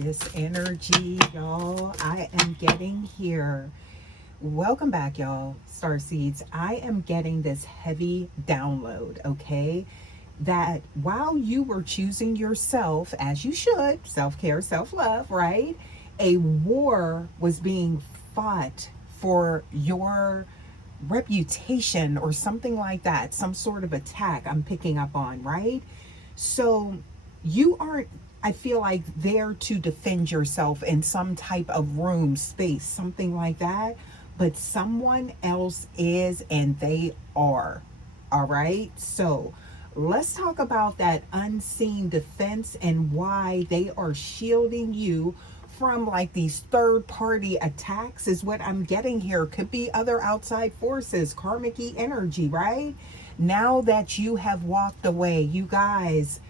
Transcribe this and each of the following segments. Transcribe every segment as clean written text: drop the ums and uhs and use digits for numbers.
this energy, y'all, I am getting here. Welcome back, y'all, Star Seeds. I am getting this heavy download, okay? That while you were choosing yourself, as you should, self care, self love, right? A war was being fought for your reputation or something like that, some sort of attack I'm picking up on, right? So you aren't, I feel like, there to defend yourself in some type of room, space, something like that. But someone else is, and they are. All right. So let's talk about that unseen defense and why they are shielding you from like these third party attacks, is what I'm getting here. Could be other outside forces, karmic energy, right? Now that you have walked away, you guys,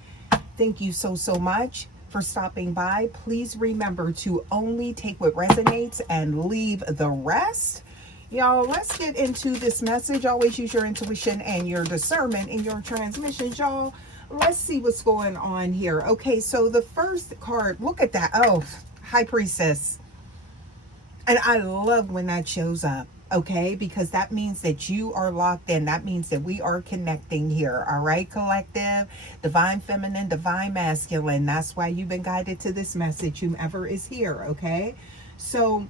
thank you so much for stopping by. Please remember to only take what resonates and leave the rest. Y'all, let's get into this message. Always use your intuition and your discernment in your transmissions, y'all. Let's see what's going on here. Okay, so the first card, look at that. Oh, High Priestess. And I love when that shows up, okay? Because that means that you are locked in. That means that we are connecting here, all right, collective? Divine feminine, divine masculine. That's why you've been guided to this message, whomever is here, okay? So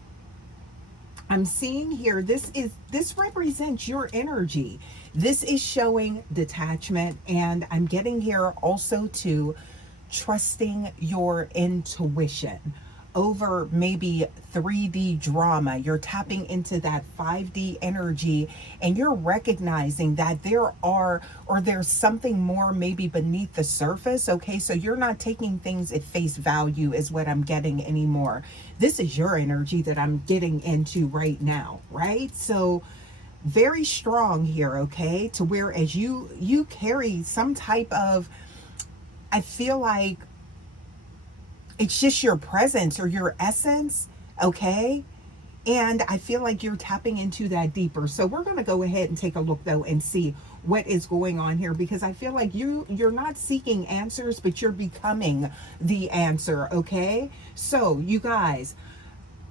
I'm seeing here, this represents your energy. This is showing detachment, and I'm getting here also to trusting your intuition over maybe 3D drama. You're tapping into that 5D energy, and you're recognizing that there's something more maybe beneath the surface. Okay, so you're not taking things at face value, is what I'm getting anymore. This is your energy that I'm getting into right now, right? So very strong here, okay? To where as you carry some type of, I feel like it's just your presence or your essence, okay? And I feel like you're tapping into that deeper. So we're going to go ahead and take a look though and see what is going on here, because I feel like you're not seeking answers, but you're becoming the answer, okay? So you guys,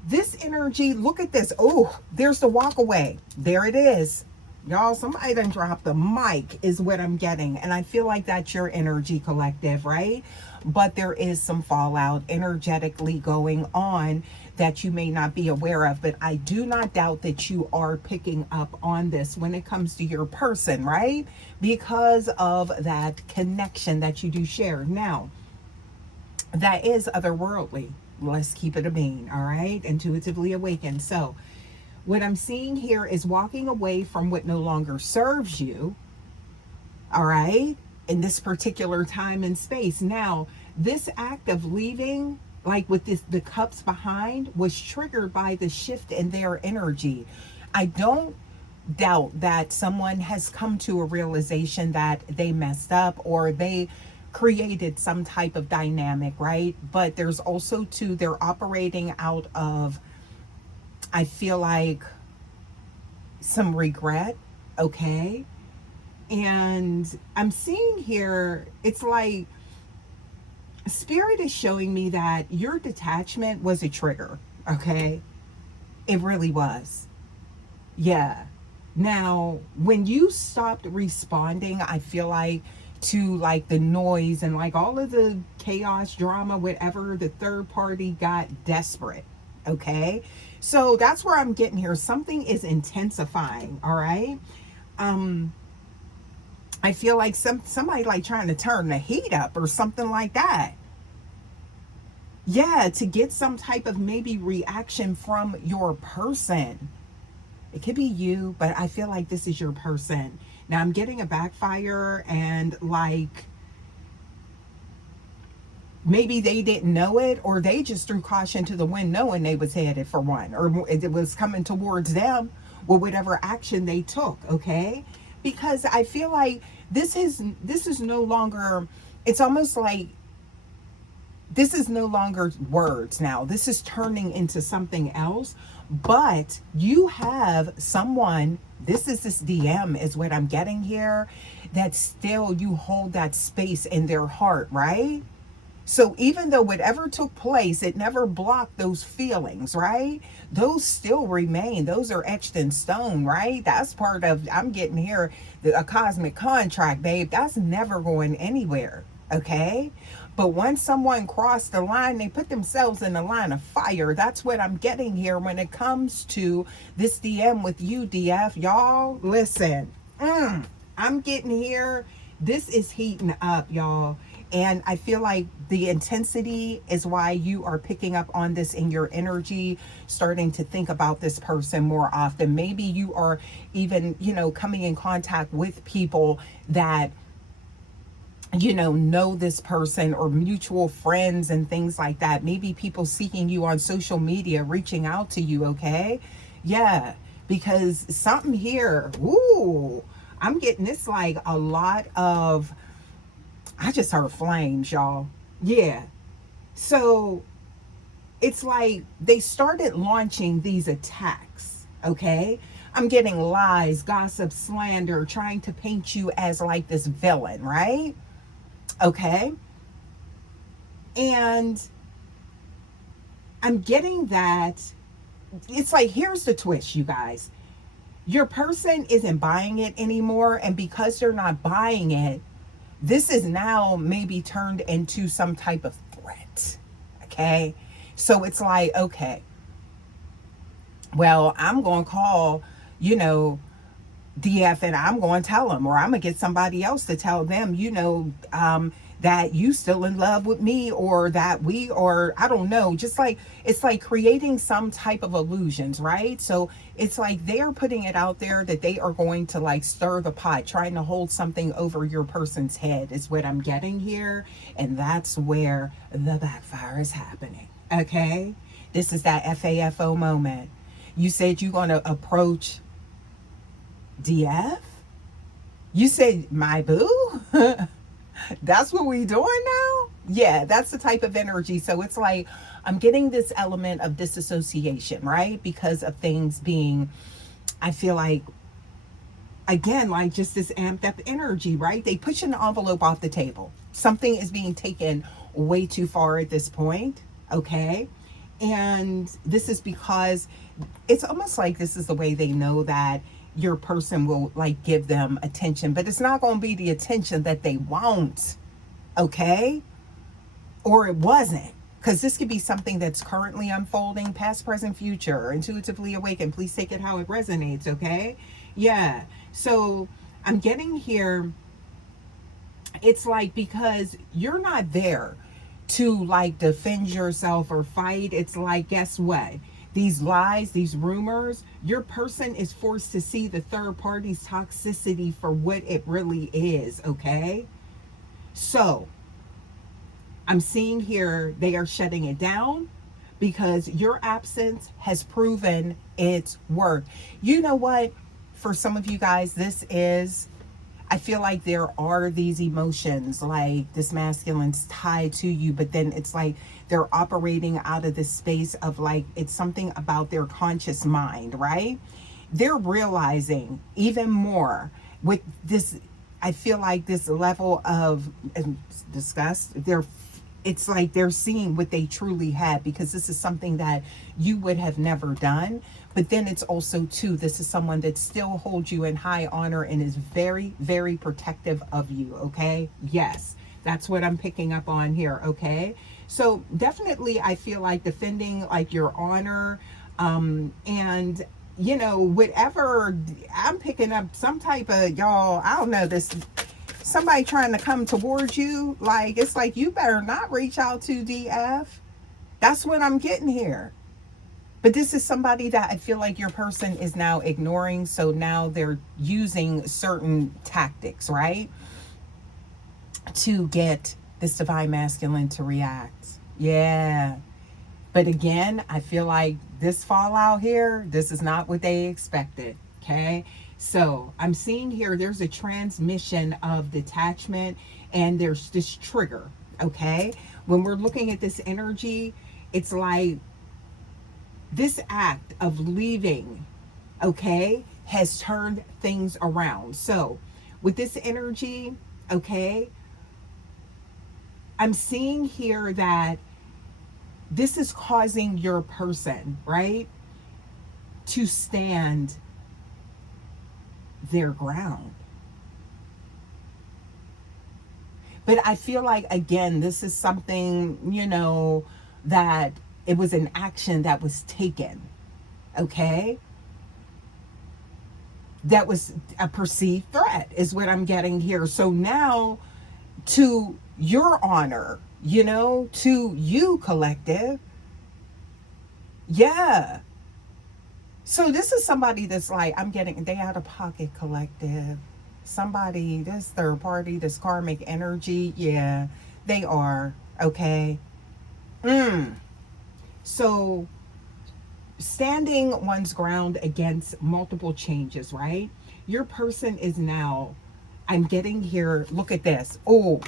this energy, look at this. Oh, there's the walk away. There it is. Y'all, somebody done dropped the mic, is what I'm getting. And I feel like that's your energy, collective, right? But there is some fallout energetically going on that you may not be aware of. But I do not doubt that you are picking up on this when it comes to your person, right? Because of that connection that you do share. Now, that is otherworldly. Let's keep it a being, all right? Intuitively awakened. So what I'm seeing here is walking away from what no longer serves you, all right, in this particular time and space. Now, this act of leaving, like with the cups behind, was triggered by the shift in their energy. I don't doubt that someone has come to a realization that they messed up or they created some type of dynamic, right? But there's also too, they're operating out of, I feel like, some regret, okay? And I'm seeing here, it's like Spirit is showing me that your detachment was a trigger, okay? It really was. Yeah. Now, when you stopped responding, I feel like, to like the noise and like all of the chaos, drama, whatever, the third party got desperate. Okay. So that's where I'm getting here. Something is intensifying. All right. I feel like somebody like trying to turn the heat up or something like that. Yeah, to get some type of maybe reaction from your person. It could be you, but I feel like this is your person. Now I'm getting a backfire, and like maybe they didn't know it, or they just threw caution to the wind knowing they was headed for one, or it was coming towards them with whatever action they took, okay? Because I feel like this is no longer, it's almost like this is no longer words now. This is turning into something else. But you have someone, this DM is what I'm getting here, that still you hold that space in their heart, right? So even though whatever took place, it never blocked those feelings, right? Those still remain. Those are etched in stone, right? That's part of, I'm getting here, a cosmic contract, babe. That's never going anywhere, okay? But once someone crossed the line, they put themselves in the line of fire. That's what I'm getting here when it comes to this DM with you, DF. Y'all, listen. I'm getting here. This is heating up, y'all. And I feel like the intensity is why you are picking up on this in your energy, starting to think about this person more often. Maybe you are even, coming in contact with people that know this person, or mutual friends and things like that. Maybe people seeking you on social media, reaching out to you, okay? Yeah, because something here, ooh, I'm getting this like a lot of, I just heard flames, y'all. Yeah. So it's like they started launching these attacks, okay? I'm getting lies, gossip, slander, trying to paint you as like this villain, right? Okay. And I'm getting that it's like, here's the twist, you guys. Your person isn't buying it anymore. And because they're not buying it, this is now maybe turned into some type of threat. Okay. So it's like, okay, well, I'm going to call, DF, and I'm going to tell them, or I'm going to get somebody else to tell them, that you still in love with me, or that we, or I don't know, just like, it's like creating some type of illusions, right? So it's like they're putting it out there that they are going to like stir the pot, trying to hold something over your person's head is what I'm getting here. And that's where the backfire is happening. Okay. This is that FAFO moment. You said you're going to approach DF? You said my boo? That's what we doing now? Yeah, that's the type of energy. So it's like I'm getting this element of disassociation, right? Because of things being, I feel like, again, like just this amped up energy, right? They pushing the envelope off the table. Something is being taken way too far at this point, okay? And this is because it's almost like this is the way they know that your person will like give them attention, but it's not going to be the attention that they want, okay? Or it wasn't. Because this could be something that's currently unfolding, past, present, future, intuitively awakened. Please take it how it resonates, okay? Yeah. So I'm getting here, it's like because you're not there to like defend yourself or fight. It's like, guess what? These lies, these rumors, your person is forced to see the third party's toxicity for what it really is, okay? So I'm seeing here they are shutting it down because your absence has proven its worth. You know what? For some of you guys, this is, I feel like there are these emotions, like this masculine's tied to you, but then it's like they're operating out of this space of like, it's something about their conscious mind, right? They're realizing even more with this, I feel like this level of disgust, it's like they're seeing what they truly had, because this is something that you would have never done. But then it's also too, this is someone that still holds you in high honor and is very, very protective of you. Okay. Yes. That's what I'm picking up on here. Okay. So definitely I feel like defending like your honor, and whatever, I'm picking up some type of, y'all, I don't know, this somebody trying to come towards you, like it's like you better not reach out to DF. That's what I'm getting here. But this is somebody that I feel like your person is now ignoring. So now they're using certain tactics, right? To get this divine masculine to react. Yeah. But again, I feel like this fallout here, this is not what they expected. Okay. So I'm seeing here, there's a transmission of detachment and there's this trigger. Okay. When we're looking at this energy, it's like this act of leaving, okay, has turned things around. So with this energy, okay, I'm seeing here that this is causing your person, right, to stand their ground. But I feel like, again, this is something, that it was an action that was taken, okay? That was a perceived threat, is what I'm getting here. So now, to your honor, to you, collective, yeah. So this is somebody that's like, I'm getting, they out of pocket, collective. Somebody, this third party, this karmic energy, yeah, they are, okay? So standing one's ground against multiple changes, right? Your person is now, I'm getting here, look at this. Oh,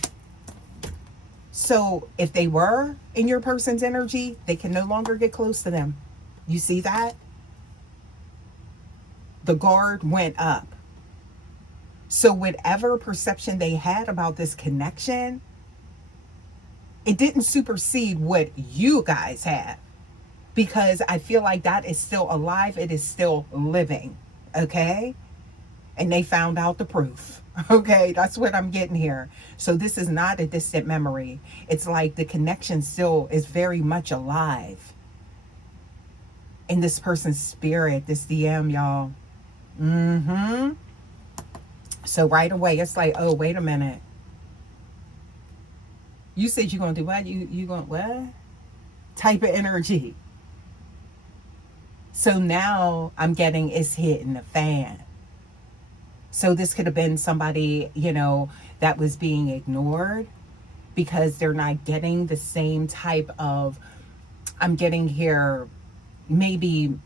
so if they were in your person's energy, they can no longer get close to them. You see that? The guard went up. So whatever perception they had about this connection, it didn't supersede what you guys have, because I feel like that is still alive. It is still living. Okay. And they found out the proof. Okay. That's what I'm getting here. So this is not a distant memory. It's like the connection still is very much alive in this person's spirit, this DM, y'all. So right away, it's like, oh, wait a minute. You said you're going to do what? You going, what? Type of energy. So now I'm getting, it's hitting the fan. So this could have been somebody, that was being ignored because they're not getting the same type of, I'm getting here, maybe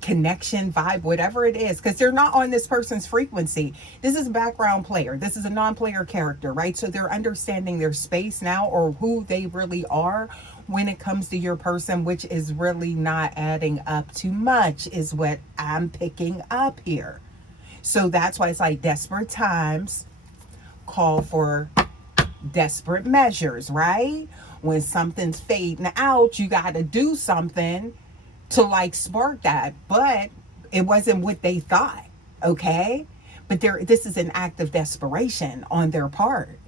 connection, vibe, whatever it is, because they're not on this person's frequency. This is a background player. This is a non-player character, right? So they're understanding their space now, or who they really are when it comes to your person, which is really not adding up too much, is what I'm picking up here. So that's why it's like desperate times call for desperate measures, right? When something's fading out, you got to do something to like spark that, but it wasn't what they thought, okay? But this is an act of desperation on their part.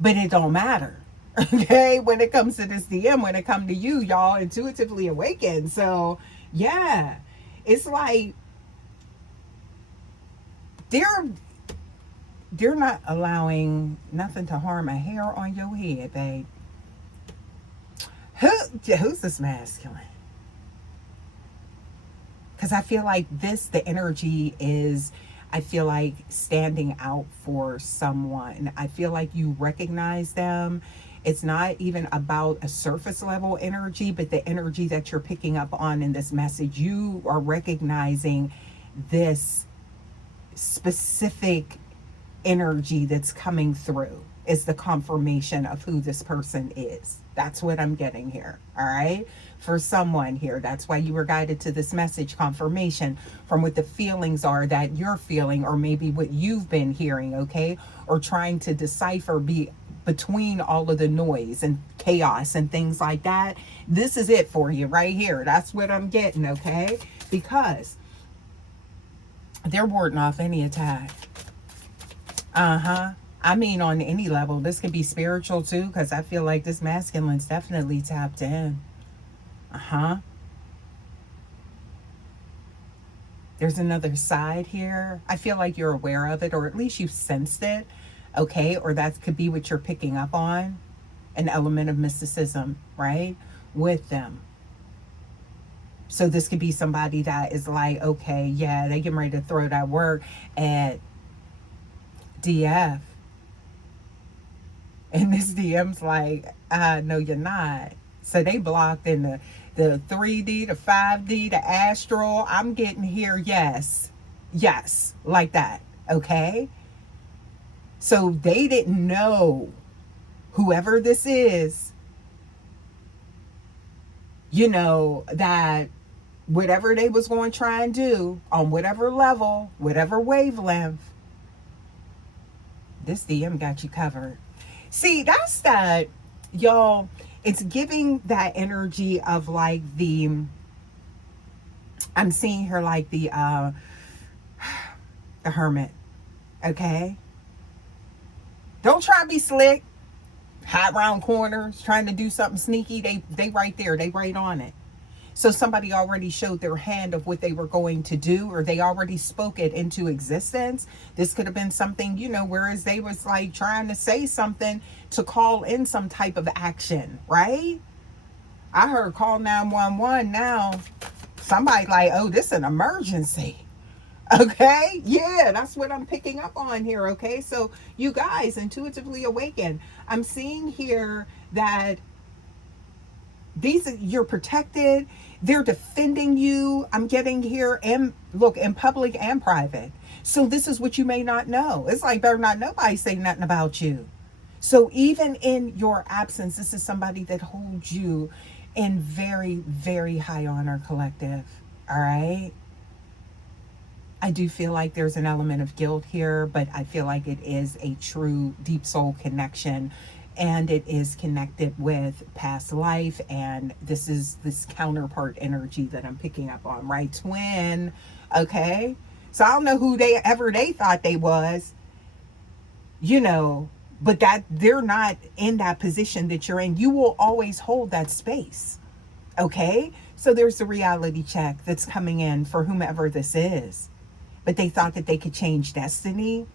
But it don't matter, okay? When it comes to this DM, when it comes to you, y'all intuitively awakened. So yeah, it's like they're not allowing nothing to harm a hair on your head, babe. Who's this masculine? Because I feel like the energy is, I feel like standing out for someone. I feel like you recognize them. It's not even about a surface level energy, but the energy that you're picking up on in this message. You are recognizing this specific energy that's coming through. Is the confirmation of who this person is. That's what I'm getting here. All right. For someone here, that's why you were guided to this message, confirmation from what the feelings are that you're feeling, or maybe what you've been hearing, okay, or trying to decipher between all of the noise and chaos and things like that. This is it for you right here. That's what I'm getting, okay, because they're warding off any attack. I mean, on any level. This could be spiritual too, because I feel like this masculine's definitely tapped in. There's another side here. I feel like you're aware of it, or at least you sensed it, okay? Or that could be what you're picking up on. An element of mysticism, right? With them. So this could be somebody that is like, okay, yeah, they getting ready to throw that word at DF. And this DM's like, no, you're not. So they blocked in the 3D, the 5D, the astral. I'm getting here, yes, like that, okay? So they didn't know, whoever this is, that whatever they was going to try and do on whatever level, whatever wavelength, this DM got you covered. See, that's that, y'all. It's giving that energy of like the, I'm seeing her like the hermit. Okay, don't try to be slick, hide around corners, trying to do something sneaky. They right there. They right on it. So somebody already showed their hand of what they were going to do, or they already spoke it into existence. This could have been something, whereas they was like trying to say something to call in some type of action, right? I heard call 911 now. Somebody like, oh, this is an emergency. Okay, yeah, that's what I'm picking up on here. Okay, so you guys intuitively awaken. I'm seeing here that these, you're protected, they're defending you. I'm getting here, and look, in public and private. So this is what you may not know. It's like, better not nobody say nothing about you. So even in your absence, this is somebody that holds you in very, very high honor, collective. All right, I do feel like there's an element of guilt here, but I feel like it is a true deep soul connection, and it is connected with past life. And this is this counterpart energy that I'm picking up on, right? Twin. Okay. So I don't know who they thought they was, you know, but that they're not in that position that you're in. You will always hold that space. Okay. So there's the reality check that's coming in for whomever this is, but they thought that they could change destiny,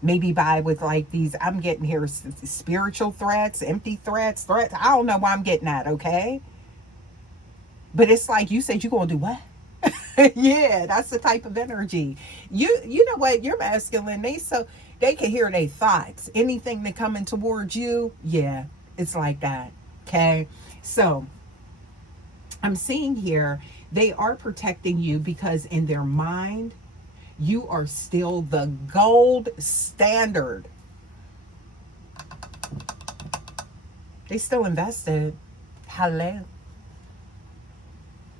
maybe by with like these, I'm getting here, spiritual threats, empty threats. I don't know why I'm getting that. Okay, but it's like, you said you're gonna do what? Yeah, that's the type of energy. You know what, you're masculine. They can hear their thoughts, anything that coming towards you. Yeah, it's like that. Okay, so I'm seeing here, they are protecting you because in their mind you are still the gold standard. They still invested. Hello.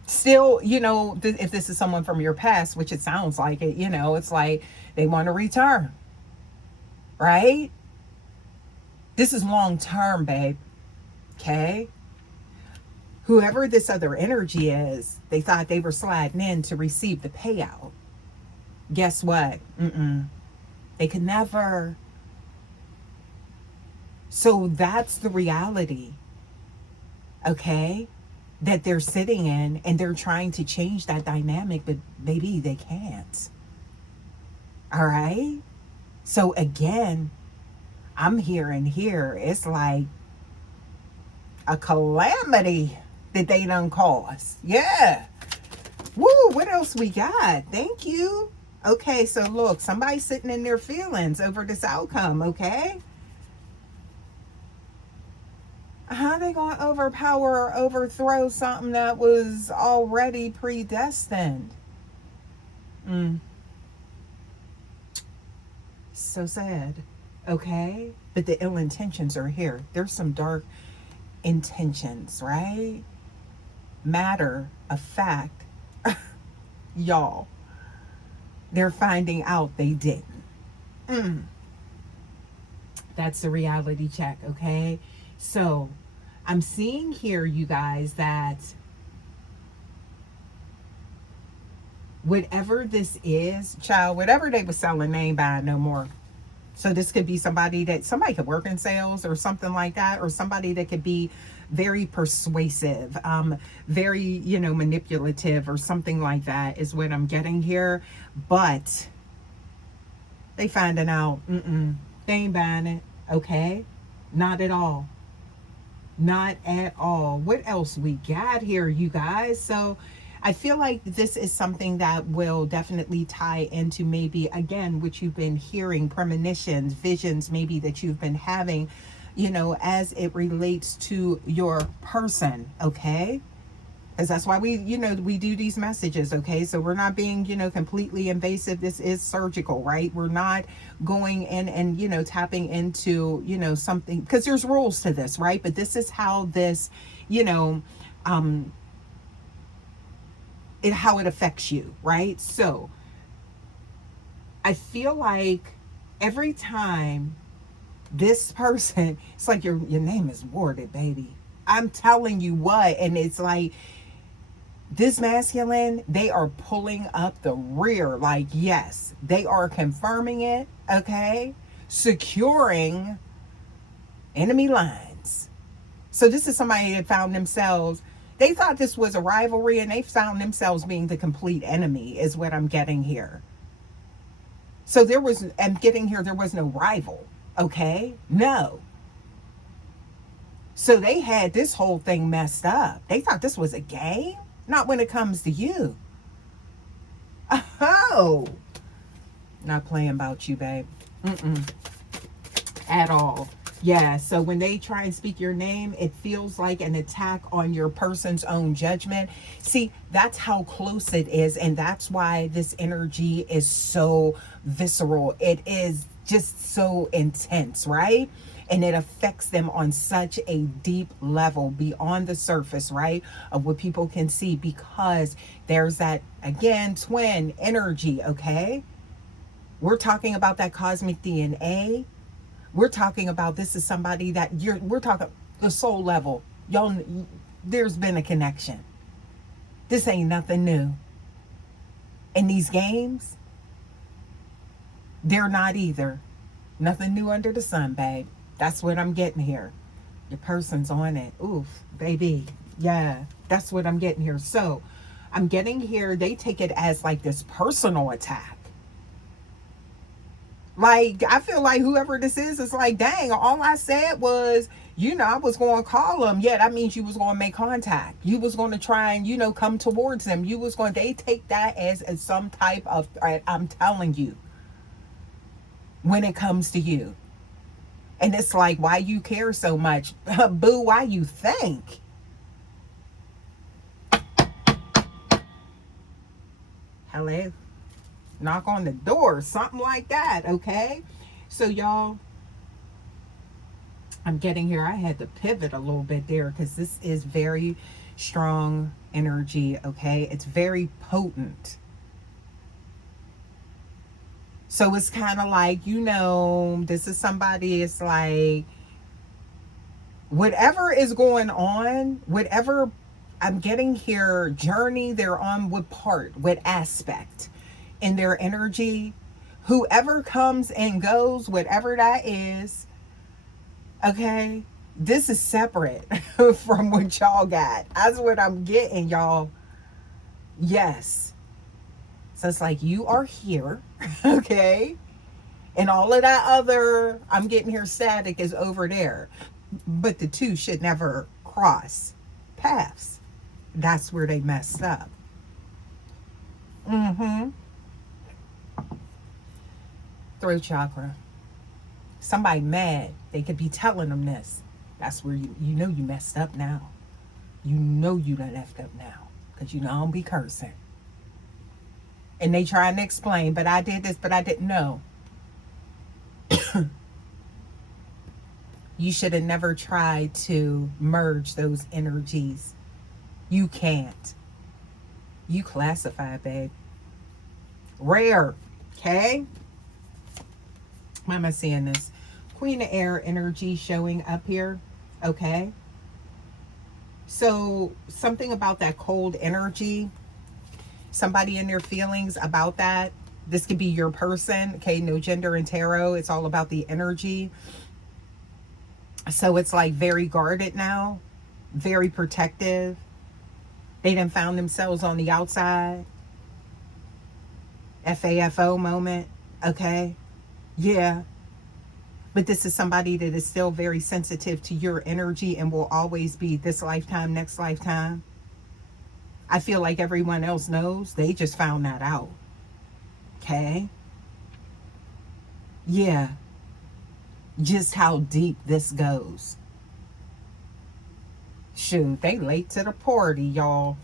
Still, if this is someone from your past, which it sounds like it, it's like they want to return, right? This is long term, babe. Okay. Whoever this other energy is, they thought they were sliding in to receive the payout. Guess what? They could never. So that's the reality, okay, that they're sitting in, and they're trying to change that dynamic, but baby, they can't. All right? So again, I'm hearing here, it's like a calamity that they done caused. Yeah. Woo, what else we got? Thank you. Okay, so look, somebody's sitting in their feelings over this outcome, okay? How are they going to overpower or overthrow something that was already predestined? So sad. Okay? But the ill intentions are here. There's some dark intentions, right? Matter of fact, y'all, they're finding out they didn't. That's the reality check, okay? So I'm seeing here, you guys, that whatever this is, child, whatever they were selling, they ain't buying no more. So this could be somebody could work in sales or something like that, or somebody that could be very persuasive, very, manipulative or something like that is what I'm getting here. But they finding out, they ain't buying it, okay? Not at all. Not at all. What else we got here, you guys? So I feel like this is something that will definitely tie into maybe, again, what you've been hearing, premonitions, visions, maybe that you've been having, as it relates to your person, okay? Because that's why we do these messages, okay? So we're not being, completely invasive. This is surgical, right? We're not going in and, tapping into, something, because there's rules to this, right? But this is how this, how it affects you, right? So I feel like every time This person, it's like your name is warded, baby. I'm telling you what. And it's like this masculine, they are pulling up the rear. Like, yes, they are confirming it, okay? Securing enemy lines. So this is somebody that found themselves, they thought this was a rivalry and they found themselves being the complete enemy, is what I'm getting here. So I'm getting here, there was no rival, okay? No. So they had this whole thing messed up. They thought this was a game. Not when it comes to you. Oh, not playing about you, babe. Mm-mm. At all. Yeah, so when they try and speak your name, it feels like an attack on your person's own judgment. See, that's how close it is, and that's why this energy is so visceral. It is just so intense, right? And it affects them on such a deep level beyond the surface, right? Of what people can see, because there's that, again, twin energy, okay? We're talking about that cosmic DNA. We're talking about, this is somebody that we're talking the soul level. Y'all, there's been a connection. This ain't nothing new. And these games, they're not either. Nothing new under the sun, babe. That's what I'm getting here. Your person's on it. Oof, baby. Yeah, that's what I'm getting here. So I'm getting here, they take it as like this personal attack. Like, I feel like whoever this is like, dang, all I said was, I was going to call them. Yeah, that means you was going to make contact. You was going to try and, come towards them. They take that as some type of threat. I'm telling you, when it comes to you. And it's like, why you care so much? Boo, why you think? Hello? Knock on the door, something like that, okay? So y'all, I'm getting here. I had to pivot a little bit there because this is very strong energy, okay? It's very potent. So it's kind of like, this is somebody, it's like, whatever is going on, whatever I'm getting here, journey they're on, what part, what aspect in their energy, whoever comes and goes, whatever that is, okay, this is separate from what y'all got. That's what I'm getting, y'all. Yes. So it's like, you are here, okay? And all of that other, I'm getting here static, is over there. But the two should never cross paths. That's where they messed up. Throat chakra. Somebody mad, they could be telling them this. That's where you messed up now. You know you done left up now. Because I don't be cursing. And they trying to explain, but I did this, but I didn't know. You should have never tried to merge those energies. You can't. You classify, babe. Rare. Okay? Why am I seeing this? Queen of Air energy showing up here. Okay? So something about that cold energy. Somebody in their feelings about that. This could be your person. Okay? No gender in tarot. It's all about the energy. So it's like very guarded now. Very protective. They done found themselves on the outside. FAFO moment. Okay? Yeah. But this is somebody that is still very sensitive to your energy and will always be, this lifetime, next lifetime. I feel like everyone else knows. They just found that out. Okay? Yeah. Just how deep this goes. Shoot, they late to the party, y'all.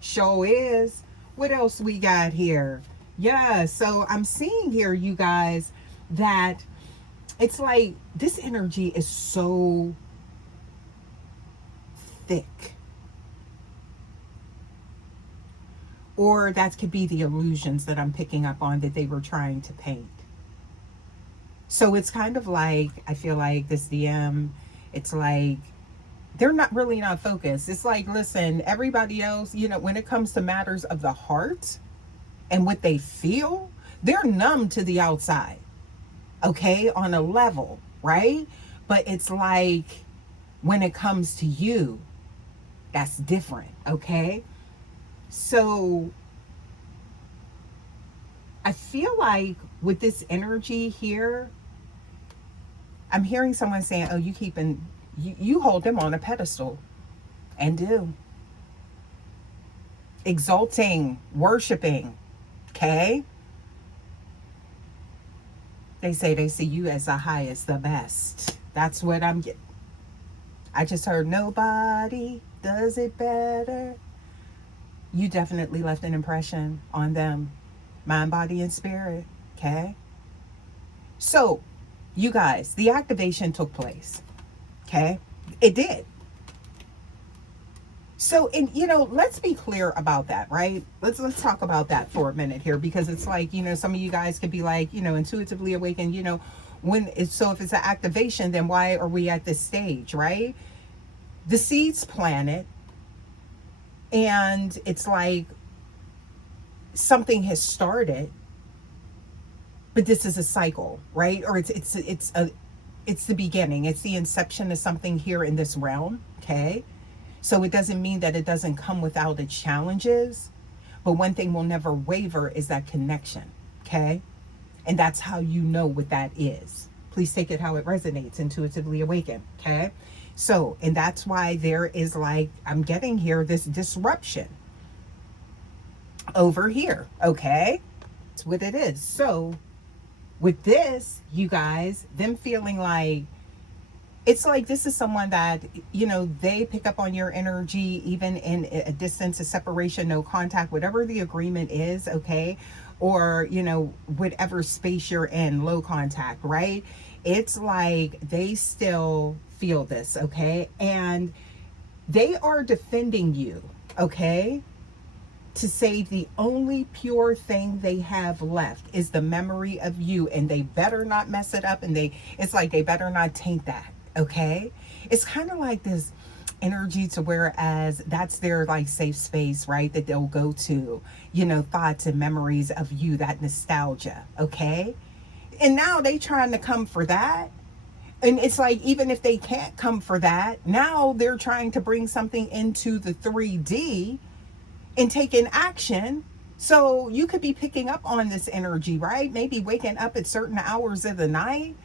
Sure is. What else we got here? Yeah, so I'm seeing here, you guys, that it's like this energy is so thick. Or that could be the illusions that I'm picking up on that they were trying to paint. So it's kind of like, I feel like this DM, it's like they're not really not focused. It's like, listen, everybody else, when it comes to matters of the heart and what they feel, they're numb to the outside, okay, on a level, right? But it's like when it comes to you, that's different, okay? So I feel like with this energy here, I'm hearing someone saying, oh, you hold them on a pedestal, and do. Exalting, worshiping, okay? They say they see you as the highest, the best. That's what I'm getting. I just heard nobody does it better. You definitely left an impression on them, mind, body, and spirit, okay? So, you guys, the activation took place, okay? It did. So, and let's be clear about that, right? Let's talk about that for a minute here, because it's like, some of you guys could be like, intuitively awakened, so if it's an activation, then why are we at this stage, right? The seeds planted, and it's like something has started, but this is a cycle, right? Or it's the beginning, it's the inception of something here in this realm, okay? So it doesn't mean that it doesn't come without its challenges, but one thing will never waver is that connection, okay? And that's how you know what that is. Please take it how it resonates, intuitively awakened, okay? So, and that's why there is, like, I'm getting here, this disruption over here, okay? That's what it is. So with this, you guys, them feeling like, it's like this is someone that, they pick up on your energy, even in a distance, a separation, no contact, whatever the agreement is, okay? Or, whatever space you're in, low contact, right? It's like they still feel this, okay? And they are defending you, okay? To say the only pure thing they have left is the memory of you, and they better not mess it up, and it's like they better not taint that, okay? It's kind of like this energy to whereas that's their like safe space, right? That they'll go to, thoughts and memories of you, that nostalgia, okay? And now they trying to come for that. And it's like, even if they can't come for that, now they're trying to bring something into the 3D and taking action. So you could be picking up on this energy, right? Maybe waking up at certain hours of the night,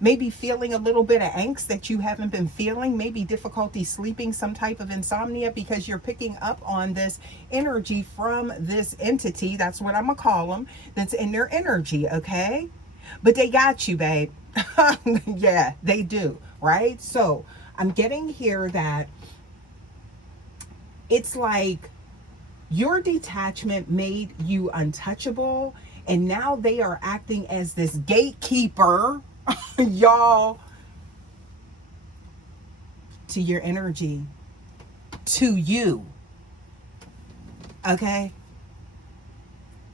maybe feeling a little bit of angst that you haven't been feeling, maybe difficulty sleeping, some type of insomnia, because you're picking up on this energy from this entity. That's what I'm gonna call them, that's in their energy, okay? But they got you, babe. Yeah, they do, right? So I'm getting here that it's like your detachment made you untouchable, and now they are acting as this gatekeeper, y'all, to your energy, to you, okay?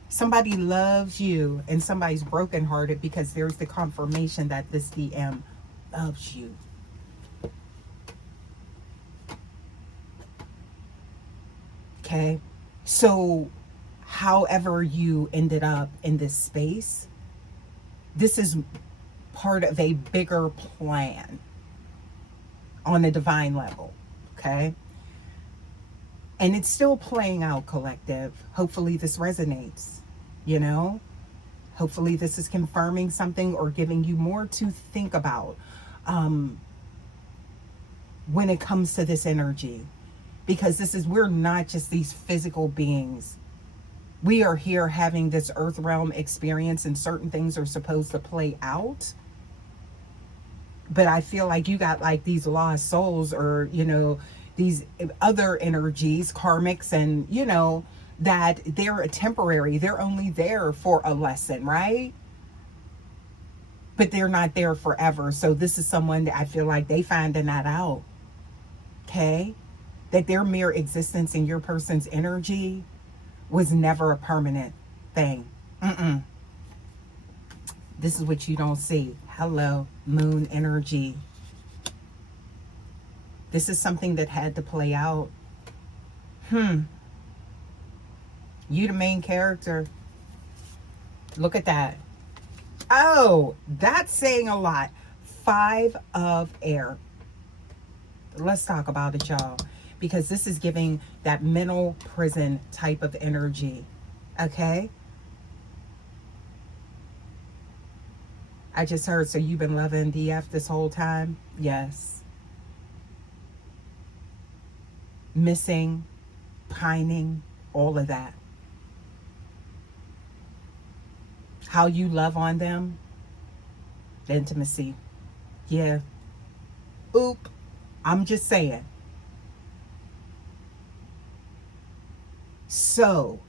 Somebody loves you, and somebody's brokenhearted because there's the confirmation that this DM loves you. Okay? So, however you ended up in this space, this is part of a bigger plan on a divine level, okay? And it's still playing out, collective. Hopefully this resonates, Hopefully this is confirming something or giving you more to think about when it comes to this energy. Because we're not just these physical beings. We are here having this earth realm experience, and certain things are supposed to play out. But I feel like you got like these lost souls, or, these other energies, karmics, and, that they're temporary. They're only there for a lesson, right? But they're not there forever. So this is someone that I feel like they finding that out. Okay? That their mere existence in your person's energy was never a permanent thing. This is what you don't see. Hello, moon energy. This is something that had to play out. You the main character. Look at that. Oh, that's saying a lot. 5 of air. Let's talk about it, y'all. Because this is giving that mental prison type of energy. Okay? I just heard, so you've been loving DF this whole time? Yes. Missing, pining, all of that. How you love on them, the intimacy. Yeah. Oop. I'm just saying. So,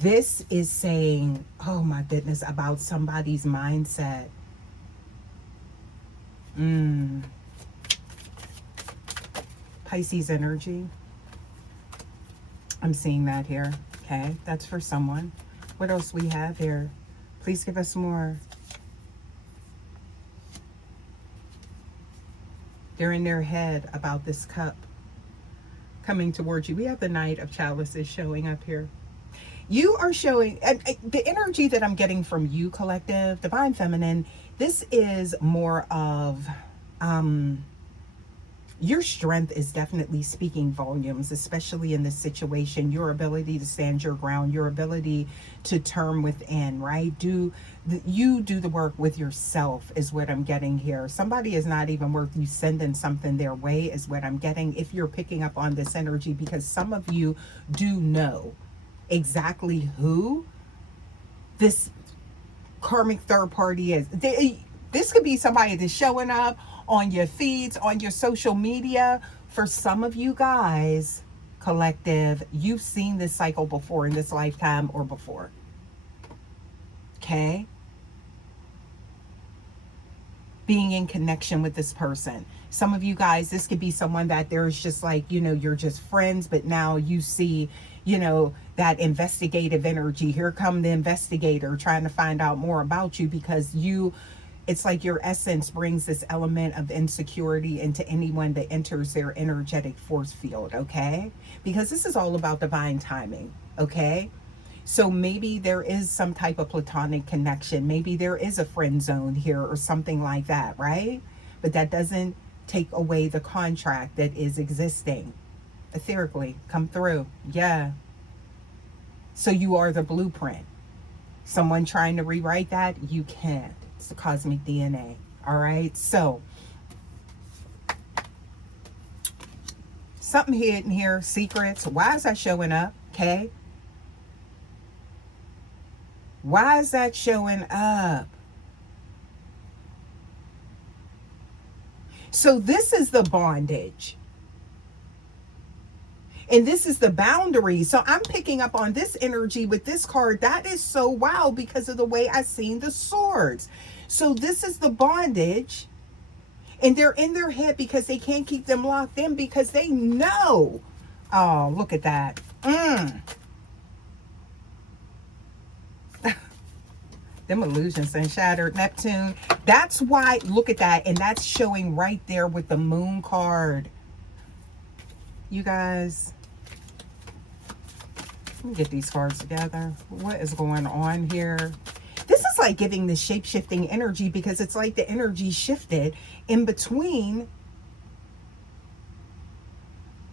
this is saying, oh my goodness, about somebody's mindset. Pisces energy. I'm seeing that here. Okay, that's for someone. What else we have here? Please give us more. They're in their head about this cup coming towards you. We have the Knight of Chalices showing up here. You are showing, and the energy that I'm getting from you, collective, divine feminine, this is more of, your strength is definitely speaking volumes, especially in this situation. Your ability to stand your ground, your ability to turn within, right? You do the work with yourself is what I'm getting here. Somebody is not even worth you sending something their way is what I'm getting if you're picking up on this energy, because some of you do know exactly who this karmic third party is. This could be somebody that's showing up on your feeds, on your social media. For some of you guys, collective, you've seen this cycle before in this lifetime or before. Okay? Being in connection with this person. Some of you guys, this could be someone that there's just like, you're just friends, but now you see, that investigative energy. Here come the investigator trying to find out more about you, because it's like your essence brings this element of insecurity into anyone that enters their energetic force field, okay? Because this is all about divine timing, okay? So maybe there is some type of platonic connection. Maybe there is a friend zone here or something like that, right? But that doesn't take away the contract that is existing. Etherically, come through. Yeah. So you are the blueprint. Someone trying to rewrite that, you can't. It's the cosmic DNA. All right. So something hidden here. Secrets. Why is that showing up? Okay. Why is that showing up? So this is the bondage. And this is the boundary. So I'm picking up on this energy with this card. That is so wow, because of the way I seen the swords. So this is the bondage. And they're in their head because they can't keep them locked in, because they know. Oh, look at that. Them illusions and shattered. Neptune. That's why, look at that. And that's showing right there with the moon card. You guys, let me get these cards together. What is going on here? This is like giving the shape-shifting energy, because it's like the energy shifted in between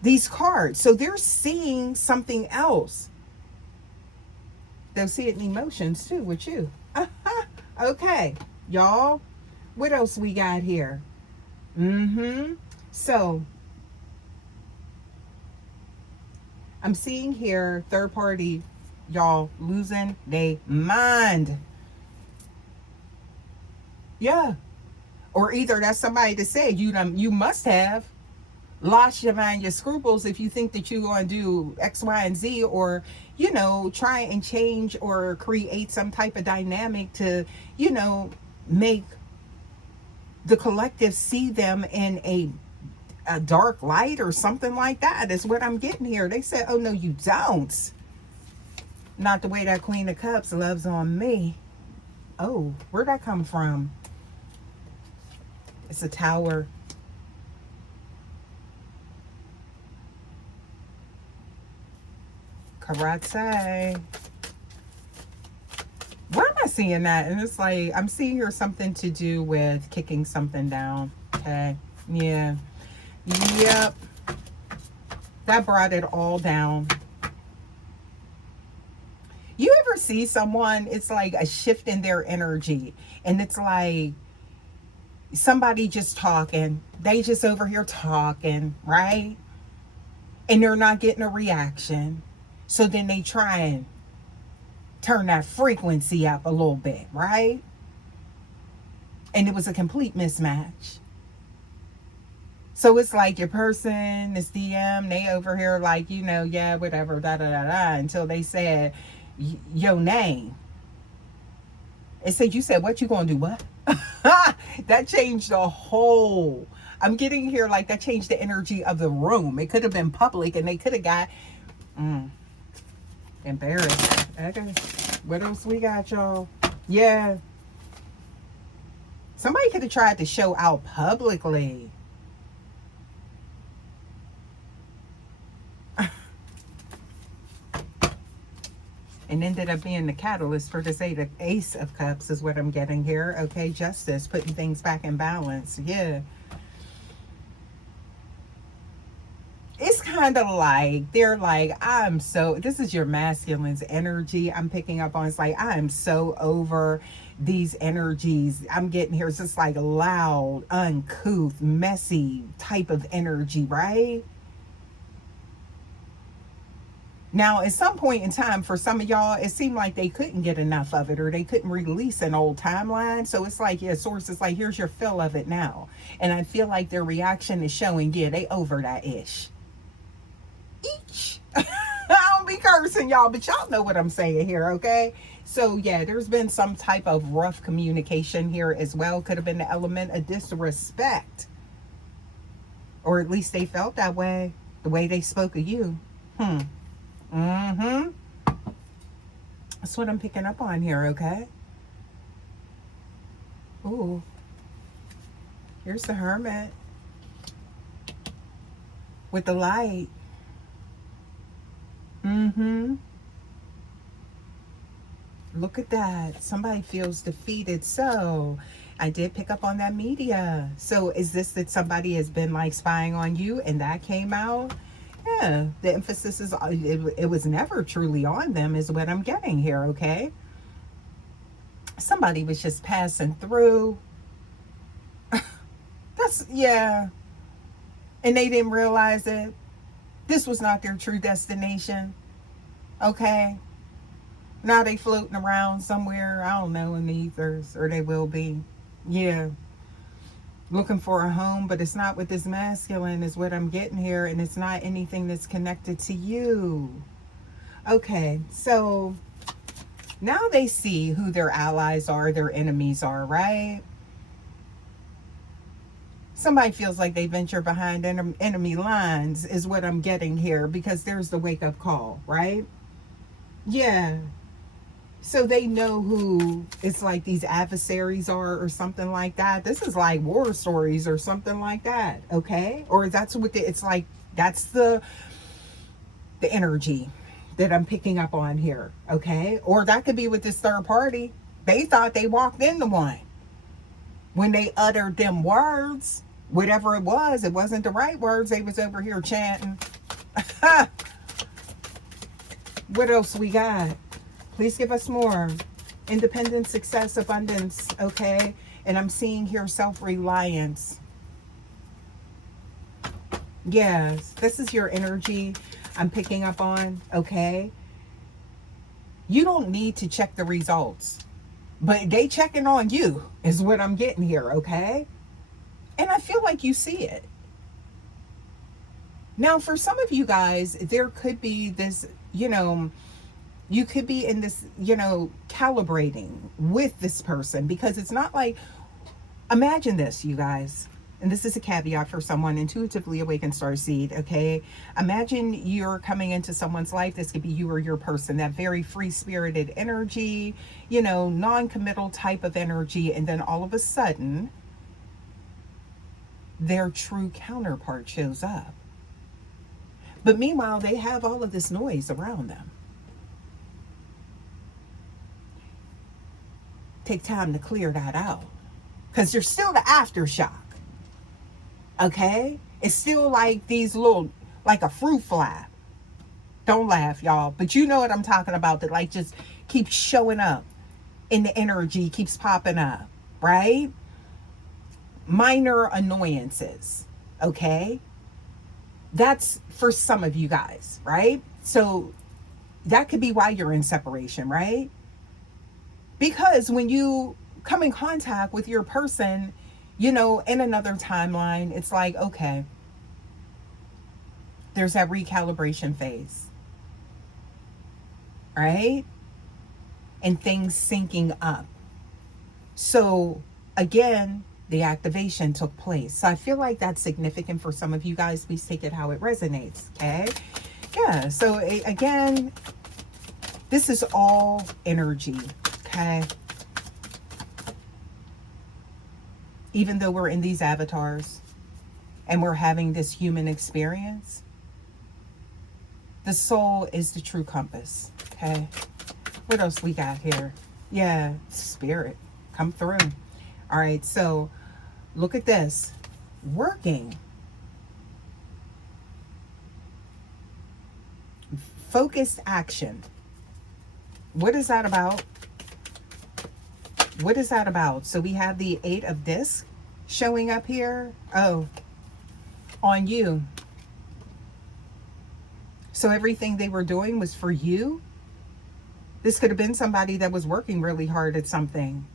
these cards. So they're seeing something else. They'll see it in emotions too with you. Okay, y'all. What else we got here? So I'm seeing here third party, y'all, losing their mind. Yeah. Or either that's somebody to say you must have lost your mind, your scruples, if you think that you're going to do X, Y, and Z, or, try and change or create some type of dynamic to, make the collective see them in a dark light or something like that, is what I'm getting here. They said, oh, no, you don't. Not the way that Queen of Cups loves on me. Oh, where'd that come from? It's a tower. Karate. Why am I seeing that? And it's like, I'm seeing here something to do with kicking something down. Okay. Yeah. Yep. That brought it all down. You ever see someone, it's like a shift in their energy, and it's like somebody just talking, they just over here talking, right? And they're not getting a reaction. So then they try and turn that frequency up a little bit, right? And it was a complete mismatch. So it's like your person, this DM, they over here like, yeah, whatever, da da da da, until they said your name. It said, you said what? You gonna do what? That changed the whole. I'm getting here like that changed the energy of the room. It could have been public and they could have got embarrassed. Okay. What else we got, y'all? Yeah. Somebody could have tried to show out publicly. And ended up being the catalyst for this Ace of Cups is what I'm getting here. Okay, justice, putting things back in balance. Yeah. It's kind of like, they're like, this is your masculine's energy I'm picking up on. It's like, I am so over these energies. I'm getting here. It's just like loud, uncouth, messy type of energy, right? Now, at some point in time, for some of y'all, it seemed like they couldn't get enough of it or they couldn't release an old timeline. So it's like, yeah, source is like, here's your fill of it now. And I feel like their reaction is showing, yeah, they over that ish. Each. I don't be cursing y'all, but y'all know what I'm saying here, okay? So yeah, there's been some type of rough communication here as well. Could have been the element of disrespect. Or at least they felt that way, the way they spoke of you. Mm-hmm. That's what I'm picking up on here, okay? Ooh. Here's the Hermit. With the light. Mm-hmm. Look at that. Somebody feels defeated. So, I did pick up on that media. So, is this that somebody has been like spying on you and that came out? Yeah, the emphasis is, it was never truly on them is what I'm getting here, okay? Somebody was just passing through. Yeah. And they didn't realize it. This was not their true destination, okay? Now they floating around somewhere, I don't know, in the ethers, or they will be. Yeah. Looking for a home, but it's not with this masculine is what I'm getting here, and it's not anything that's connected to you. Okay, so now they see who their allies are, their enemies are, right? Somebody feels like they venture behind enemy lines is what I'm getting here, because there's the wake-up call, right? Yeah. So they know who it's like these adversaries are or something like that. This is like war stories or something like that, okay? Or that's what it's like, that's the energy that I'm picking up on here, okay? Or that could be with this third party. They thought they walked into one. When they uttered them words, whatever it wasn't the right words. They was over here chanting. What else we got? Please give us more. Independence, success, abundance, okay? And I'm seeing here self-reliance. Yes, this is your energy I'm picking up on, okay? You don't need to check the results, but they checking on you is what I'm getting here, okay? And I feel like you see it. Now, for some of you guys, there could be this, you could be in this, calibrating with this person, because it's not like, imagine this, you guys. and this is a caveat for someone intuitively awakened starseed, okay? Imagine you're coming into someone's life. This could be you or your person, that very free-spirited energy, you know, non-committal type of energy, and then all of a sudden, their true counterpart shows up. But meanwhile, they have all of this noise around them. Take time to clear that out, because there's still the aftershock. Okay? It's still like these little, like a fruit fly. Don't laugh, y'all, but you know what I'm talking about, that like just keeps showing up in the energy, keeps popping up, right? Minor annoyances, okay? That's for some of you guys, right? So that could be why you're in separation, right? Because when you come in contact with your person, you know, in another timeline, it's like, okay, there's that recalibration phase, right? And things syncing up. So again, the activation took place. So I feel like that's significant for some of you guys. Please take it how it resonates, okay? Yeah, so again, this is all energy, okay? Even though we're in these avatars and we're having this human experience, the soul is the true compass, okay? What else we got here? Yeah, spirit, come through. All right, so look at this. Working. Focused action. What is that about? What is that about? So we have the 8 of discs showing up here. Oh, on you. So everything they were doing was for you. This could have been somebody that was working really hard at something.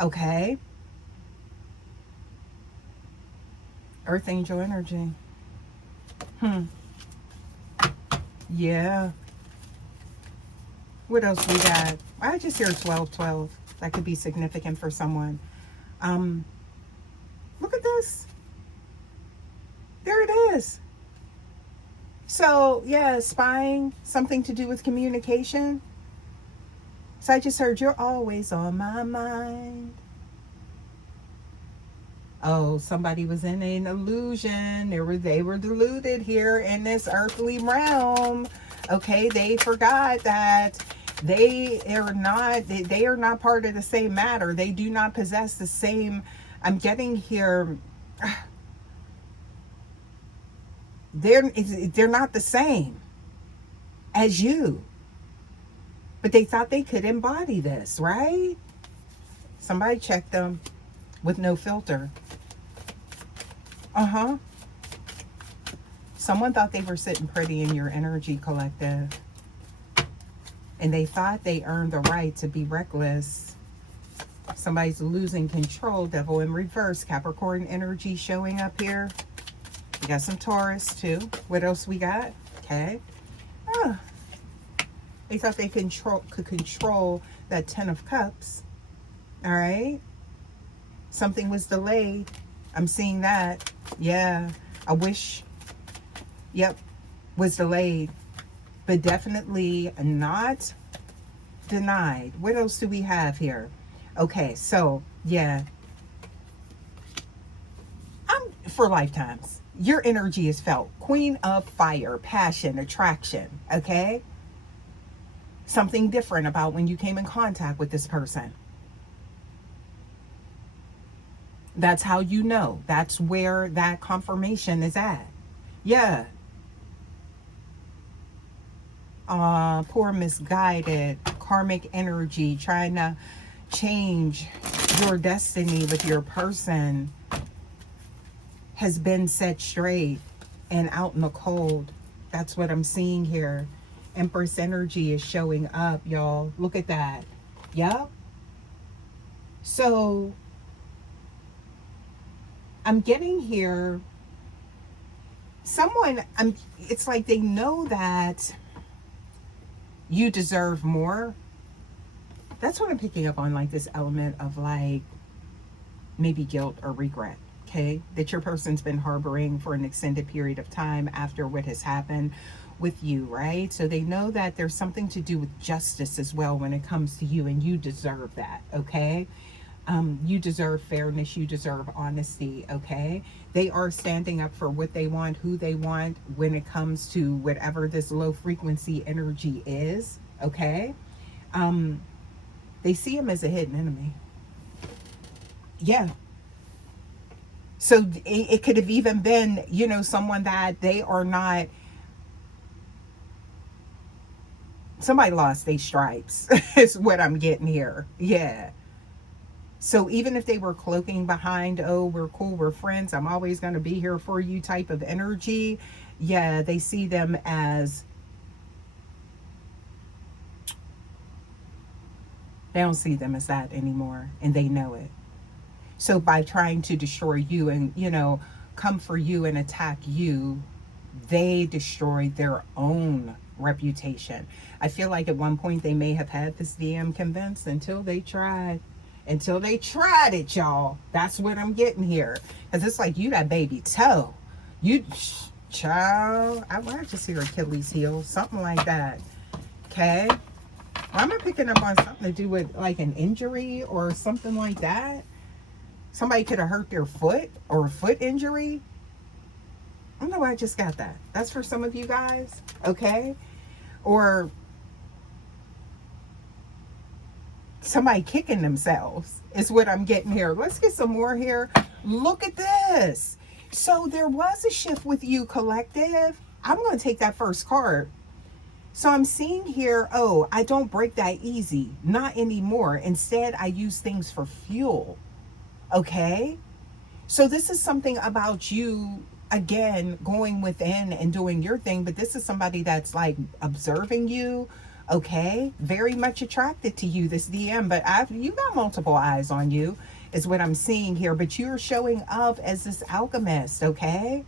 Okay. Earth angel energy. Yeah. What else we got? I just hear 1212. That could be significant for someone. Look at this. There it is. So, yeah, spying, something to do with communication. So I just heard, you're always on my mind. Oh, somebody was in an illusion. They were deluded here in this earthly realm. Okay, they forgot that they are not part of the same matter. They do not possess the same. I'm getting here. They're not the same as you. But they thought they could embody this, right? Somebody checked them with no filter. Someone thought they were sitting pretty in your energy collective. And they thought they earned the right to be reckless. Somebody's losing control. Devil in reverse. Capricorn energy showing up here. We got some Taurus too. What else we got? Okay. They thought they could control that 10 of Cups. All right. Something was delayed. I'm seeing that. Yeah. A wish. Yep. Was delayed. But definitely not denied. What else do we have here? Okay. So, yeah. For lifetimes. Your energy is felt. Queen of Fire. Passion. Attraction. Okay. Something different about when you came in contact with this person. That's how you know. That's where that confirmation is at. Yeah. Poor misguided karmic energy trying to change your destiny with your person has been set straight and out in the cold. That's what I'm seeing here. Empress energy is showing up, y'all. Look at that. Yep. So I'm getting here someone, it's like they know that you deserve more. That's what I'm picking up on, like this element of like maybe guilt or regret. okay, that your person's been harboring for an extended period of time after what has happened with you, right? So they know that there's something to do with justice as well when it comes to you, and you deserve that, okay? You deserve fairness, you deserve honesty, okay? They are standing up for what they want, who they want when it comes to whatever this low frequency energy is, okay? Um, they see him as a hidden enemy. Yeah. So it could have even been, you know, someone that they are not, somebody lost their stripes, is what I'm getting here. Yeah. So even if they were cloaking behind, oh, we're cool, we're friends, I'm always going to be here for you type of energy, yeah, they see them as, they don't see them as that anymore, and they know it. So by trying to destroy you and, you know, come for you and attack you, they destroyed their own reputation. I feel like at one point they may have had this DM convinced until they tried. Until they tried it, y'all. That's what I'm getting here. Because it's like, you that baby toe. You, child, I want to see her Achilles heel. Something like that. Okay? Why am I picking up on something to do with like an injury or something like that? Somebody could have hurt their foot or a foot injury. I don't know why I just got that. That's for some of you guys. Okay? Or somebody kicking themselves is what I'm getting here. Let's get some more here. Look at this. So there was a shift with you, collective. I'm going to take that first card. So I'm seeing here, oh, I don't break that easy. Not anymore. Instead, I use things for fuel. Okay? So this is something about you, again, going within and doing your thing. But this is somebody that's like observing you. Okay, very much attracted to you, this DM, but you got multiple eyes on you, is what I'm seeing here. But you're showing up as this alchemist, okay?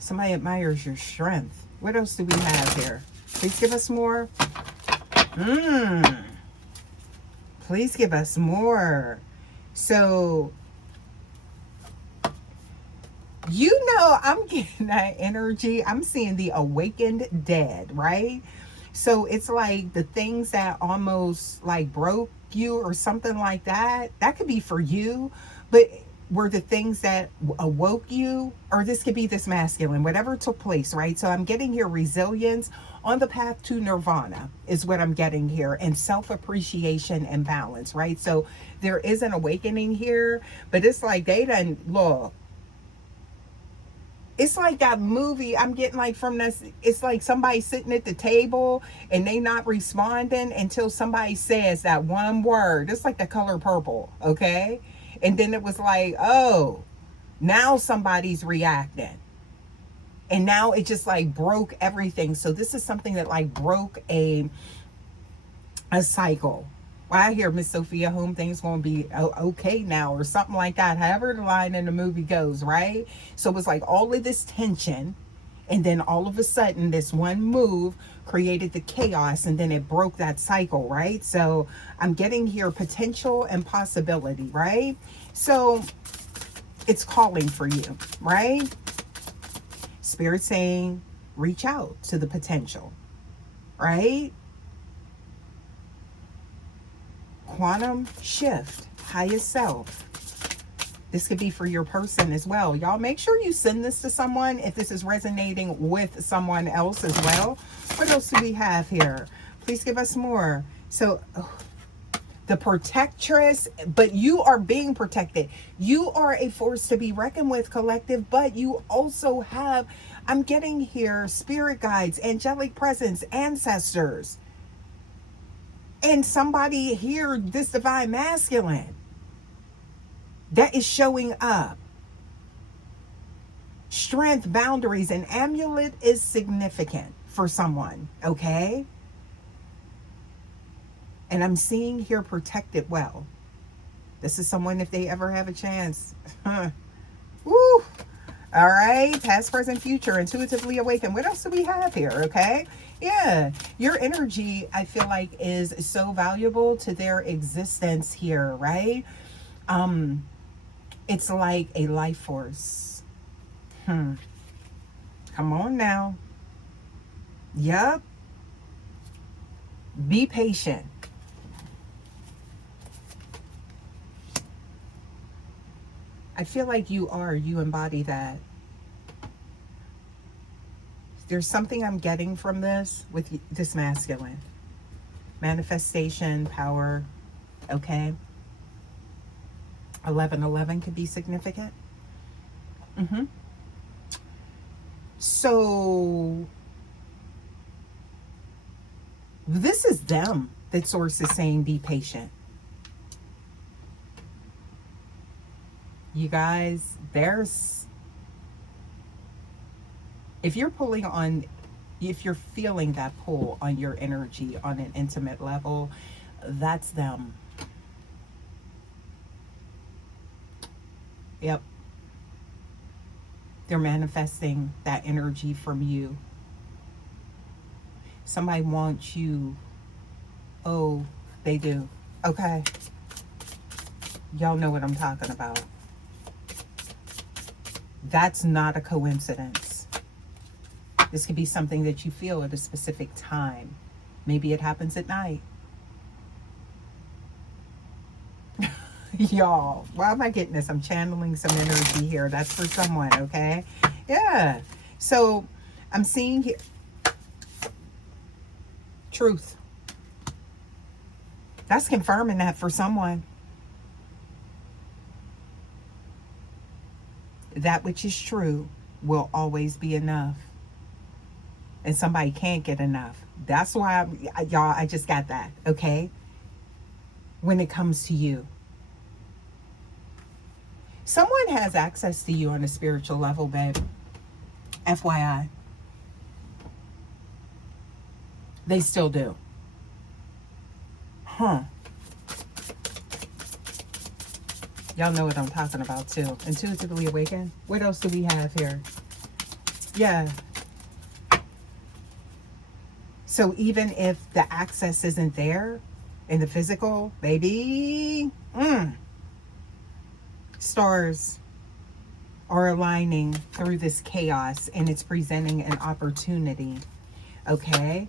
Somebody admires your strength. What else do we have here? Please give us more. Please give us more. So, you know, I'm getting that energy. I'm seeing the awakened dead, right? So it's like the things that almost like broke you or something like that. That could be for you, but were the things that awoke you, or this could be this masculine, whatever took place, right? So I'm getting here resilience on the path to nirvana is what I'm getting here, and self-appreciation and balance, right? So there is an awakening here, but it's like they done, look, it's like that movie I'm getting like from this. It's like somebody sitting at the table and they not responding until somebody says that one word. It's like The Color Purple, okay? And then it was like, oh, now somebody's reacting. And now it just like broke everything. So this is something that like broke a cycle. Well, I hear Miss Sophia Home thing's going to be okay now or something like that. However the line in the movie goes, right? So it was like all of this tension, and then all of a sudden this one move created the chaos, and then it broke that cycle, right? So I'm getting here potential and possibility, right? So it's calling for you, right? Spirit saying, reach out to the potential, right? Quantum shift, highest self. This could be for your person as well. Y'all make sure you send this to someone if this is resonating with someone else as well. What else do we have here? Please give us more. So the protectress, but you are being protected. You are a force to be reckoned with, collective, but you also have, I'm getting here, spirit guides, angelic presence, ancestors. And somebody here, this divine masculine, that is showing up. Strength, boundaries, an amulet is significant for someone, okay? And I'm seeing here protected well. This is someone, if they ever have a chance. Woo! All right, past, present, future, intuitively awakened. What else do we have here, okay? Yeah, your energy, I feel like, is so valuable to their existence here, right? Um, it's like a life force. Hmm. Come on now. Yep. Be patient. I feel like you embody that. There's something I'm getting from this with this masculine. Manifestation, power, okay? 1111 could be significant. Mm-hmm. So this is them that source is saying be patient. You guys, there's, if you're pulling on, if you're feeling that pull on your energy on an intimate level, that's them. Yep. They're manifesting that energy from you. Somebody wants you. Oh, they do. Okay. Y'all know what I'm talking about. That's not a coincidence. This could be something that you feel at a specific time. Maybe it happens at night. Y'all, why am I getting this? I'm channeling some energy here. That's for someone, okay? Yeah. So I'm seeing here truth. That's confirming that for someone. That which is true will always be enough. And somebody can't get enough. That's why, y'all, I just got that, okay? When it comes to you, someone has access to you on a spiritual level, babe. FYI. They still do. Huh. Y'all know what I'm talking about too. Intuitively awakened. What else do we have here? Yeah. So even if the access isn't there in the physical, baby, stars are aligning through this chaos and it's presenting an opportunity. Okay?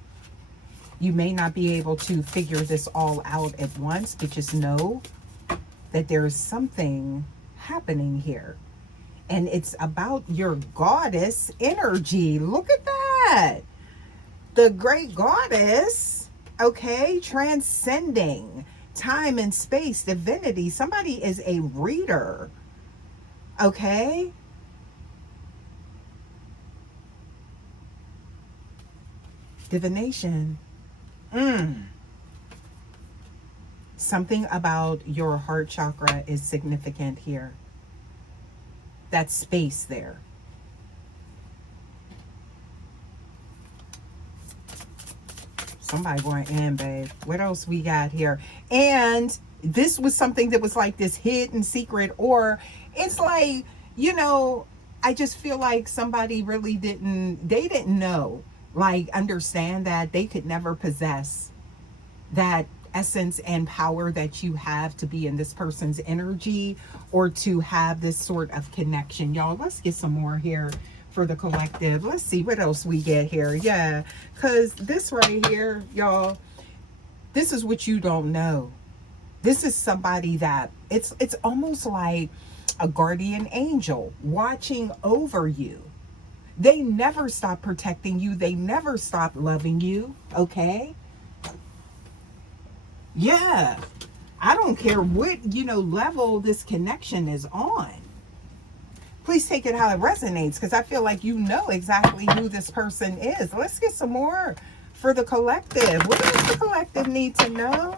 You may not be able to figure this all out at once, but just know that there is something happening here. And it's about your goddess energy. Look at that. The great goddess, okay, transcending time and space, divinity. Somebody is a reader, okay? Divination. Something about your heart chakra is significant here. That space there. Somebody going in, babe. What else we got here? And this was something that was like this hidden secret, or it's like, you know, I just feel like somebody really they didn't know, like understand that they could never possess that essence and power that you have to be in this person's energy or to have this sort of connection. Y'all, let's get some more here for the collective. Let's see what else we get here. Yeah, because this right here, y'all, this is what you don't know. This is somebody that it's almost like a guardian angel watching over you. They never stop protecting you. They never stop loving you. Okay? Yeah. I don't care what, level this connection is on. Please take it how it resonates, because I feel like you know exactly who this person is. Let's get some more for the collective. What does the collective need to know?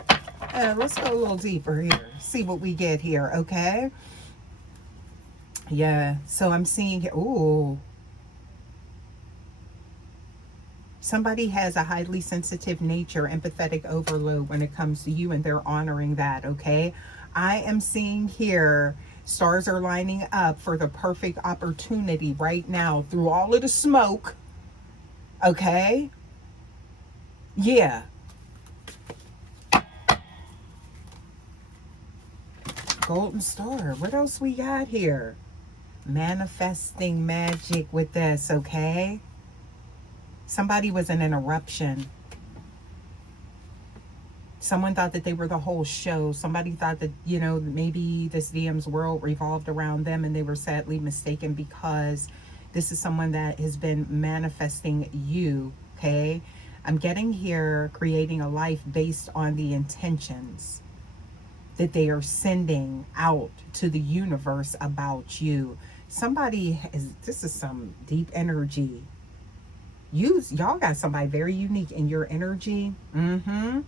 Let's go a little deeper here. See what we get here, okay? Yeah, so I'm seeing here. Ooh. Somebody has a highly sensitive nature, empathetic overload when it comes to you, and they're honoring that, okay? I am seeing here, stars are lining up for the perfect opportunity right now through all of the smoke, okay? Yeah. Golden star. What else we got here? Manifesting magic with this, okay? Somebody was in an eruption. Someone thought that they were the whole show. Somebody thought that, maybe this DM's world revolved around them, and they were sadly mistaken, because this is someone that has been manifesting you, okay? I'm getting here creating a life based on the intentions that they are sending out to the universe about you. Somebody is, this is some deep energy. Y'all got somebody very unique in your energy. Mm-hmm.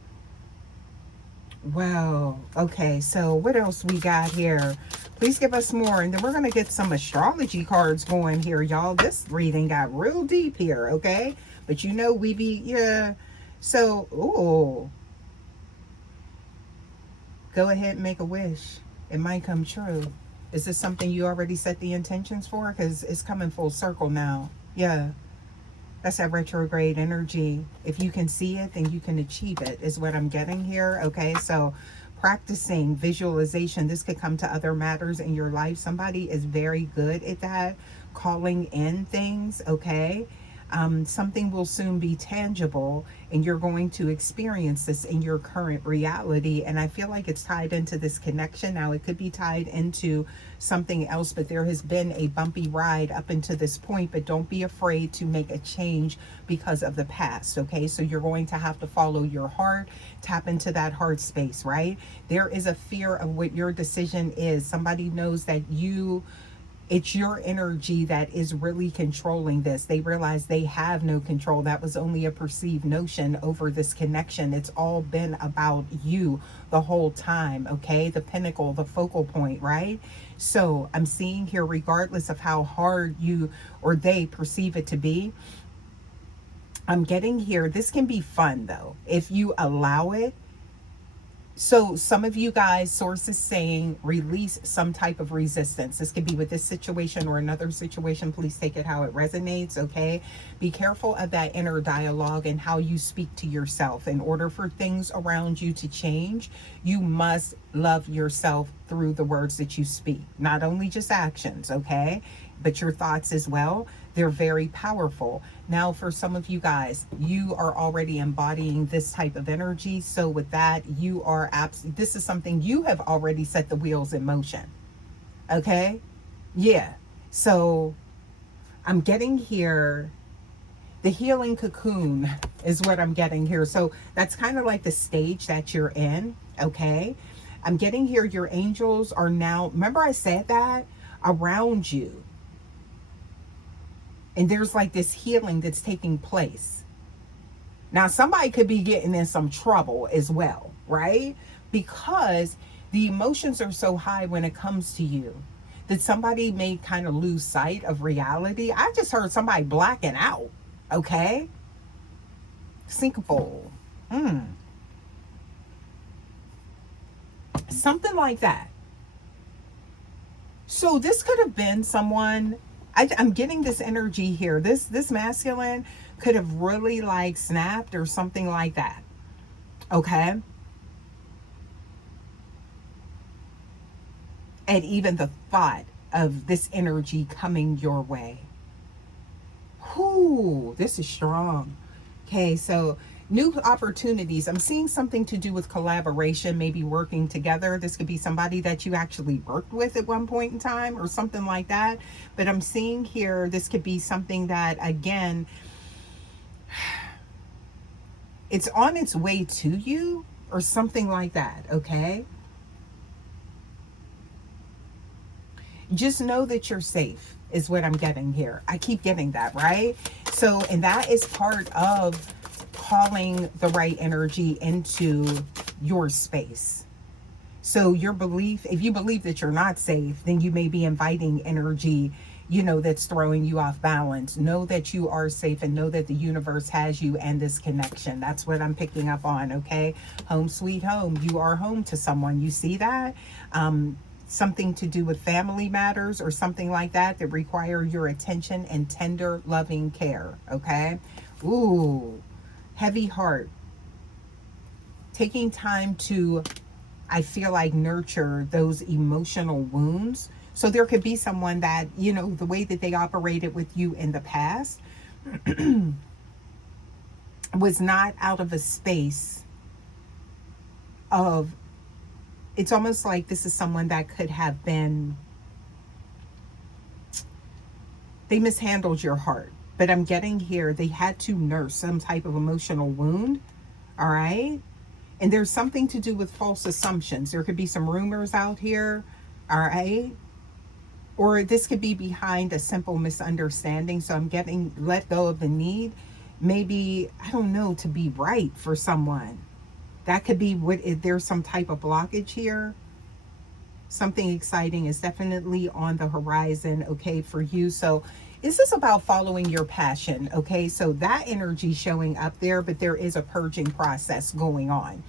Wow. Okay, so what else we got here? Please give us more, and then we're going to get some astrology cards going here, y'all. This reading got real deep here, okay? But we be, yeah. So, oh, go ahead and make a wish. It might come true. Is this something you already set the intentions for? Because it's coming full circle now. Yeah. That's that retrograde energy. If you can see it, then you can achieve it, is what I'm getting here. Okay, so practicing visualization. This could come to other matters in your life. Somebody is very good at that, calling in things, okay? Something will soon be tangible, and you're going to experience this in your current reality. And I feel like it's tied into this connection. Now, it could be tied into something else, but there has been a bumpy ride up until this point. But don't be afraid to make a change because of the past, okay? So you're going to have to follow your heart, tap into that heart space, right? There is a fear of what your decision is. Somebody knows that it's your energy that is really controlling this. They realize they have no control. That was only a perceived notion over this connection. It's all been about you the whole time, okay? The pinnacle, the focal point, right? So I'm seeing here, regardless of how hard you or they perceive it to be, I'm getting here, this can be fun though, if you allow it. So some of you guys, sources saying release some type of resistance. This could be with this situation or another situation. Please take it how it resonates, okay? Be careful of that inner dialogue and how you speak to yourself. In order for things around you to change, you must love yourself through the words that you speak. Not only just actions, okay? But your thoughts as well. They're very powerful. Now, for some of you guys, you are already embodying this type of energy. So with that, you are this is something you have already set the wheels in motion. Okay? Yeah. So I'm getting here, the healing cocoon is what I'm getting here. So that's kind of like the stage that you're in. Okay? I'm getting here, your angels are now, remember I said that, around you. And there's like this healing that's taking place. Now, somebody could be getting in some trouble as well, right? Because the emotions are so high when it comes to you that somebody may kind of lose sight of reality. I just heard somebody blacking out, okay? Syncopal. Something like that. So this could have been someone, I'm getting this energy here. This masculine could have really like snapped or something like that. Okay? And even the thought of this energy coming your way. Whoo, this is strong. Okay, so new opportunities. I'm seeing something to do with collaboration, maybe working together. This could be somebody that you actually worked with at one point in time or something like that. But I'm seeing here, this could be something that, again, it's on its way to you or something like that, okay? Just know that you're safe is what I'm getting here. I keep getting that, right? So, and that is part of calling the right energy into your space. So your belief, if you believe that you're not safe, then you may be inviting energy, that's throwing you off balance. Know that you are safe and know that the universe has you and this connection. That's what I'm picking up on, okay? Home sweet home. You are home to someone. You see that? Something to do with family matters or something like that require your attention and tender, loving care, okay? Ooh, heavy heart. taking time to, I feel like, nurture those emotional wounds. So there could be someone that, you know, the way that they operated with you in the past was not out of a space of, it's almost like this is someone that could have been, they mishandled your heart. But I'm getting here, they had to nurse some type of emotional wound. All right. And there's something to do with false assumptions. There could be some rumors out here. All right. Or this could be behind a simple misunderstanding. So I'm getting let go of the need, maybe, I don't know, to be right for someone. That could be what, if there's some type of blockage here. Something exciting is definitely on the horizon, okay, for you. So this is about following your passion, okay? So that energy showing up there, but there is a purging process going on.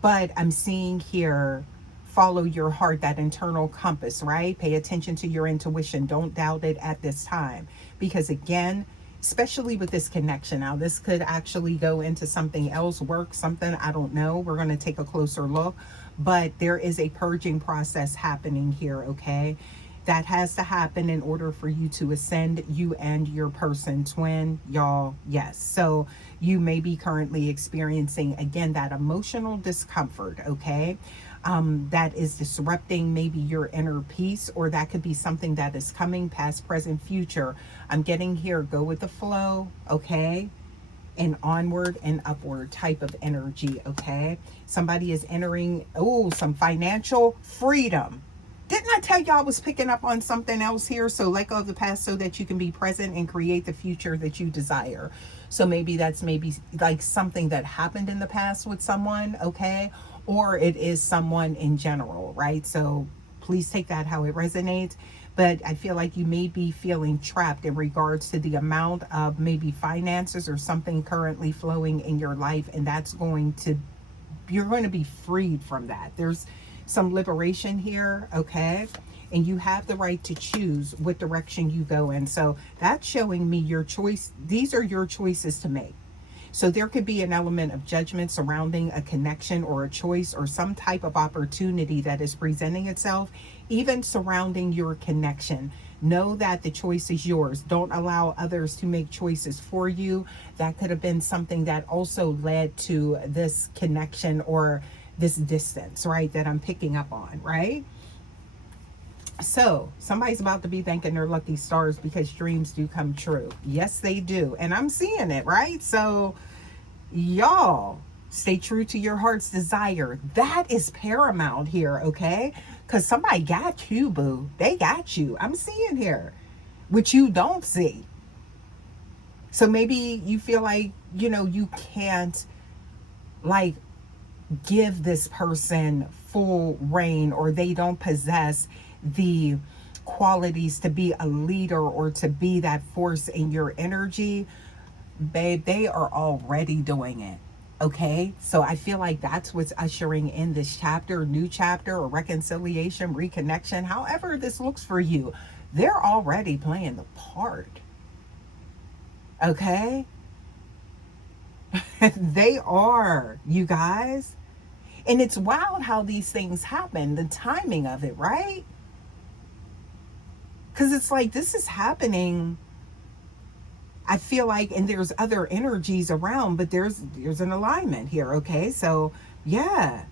But I'm seeing here, follow your heart, that internal compass, right? Pay attention to your intuition. Don't doubt it at this time. Because again, especially with this connection, now this could actually go into something else, work, something, I don't know. We're going to take a closer look. But there is a purging process happening here, okay? That has to happen in order for you to ascend, you and your person twin, y'all. Yes. So you may be currently experiencing, again, that emotional discomfort, okay? That is disrupting maybe your inner peace, or that could be something that is coming, past, present, future. I'm getting here, go with the flow, okay? And onward and upward type of energy, okay? Somebody is entering, oh, some financial freedom. Didn't I tell y'all I was picking up on something else here? So let go of the past so that you can be present and create the future that you desire. So maybe that's maybe like something that happened in the past with someone, okay? Or it is someone in general, right? So please take that how it resonates. But I feel like you may be feeling trapped in regards to the amount of maybe finances or something currently flowing in your life. And that's going to, you're going to be freed from that. There's some liberation here, okay? And you have the right to choose what direction you go in. So that's showing me your choice. These are your choices to make. So there could be an element of judgment surrounding a connection or a choice or some type of opportunity that is presenting itself, even surrounding your connection. Know that the choice is yours. Don't allow others to make choices for you. That could have been something that also led to this connection or this distance, right? That I'm picking up on, right? So somebody's about to be thanking their lucky stars because dreams do come true. Yes, they do. And I'm seeing it, right? So y'all, stay true to your heart's desire. That is paramount here, okay? Because somebody got you, boo. They got you. I'm seeing here, which you don't see. So maybe you feel like, you know, you can't like give this person full reign, or they don't possess the qualities to be a leader or to be that force in your energy. Babe, they are already doing it, okay? So I feel like that's what's ushering in this chapter, new chapter, or reconciliation, reconnection, however this looks for you. They're already playing the part, okay? They are, you guys. And it's wild how these things happen, the timing of it, right? Because it's like this is happening, I feel like, and there's other energies around, but there's an alignment here, okay? So yeah,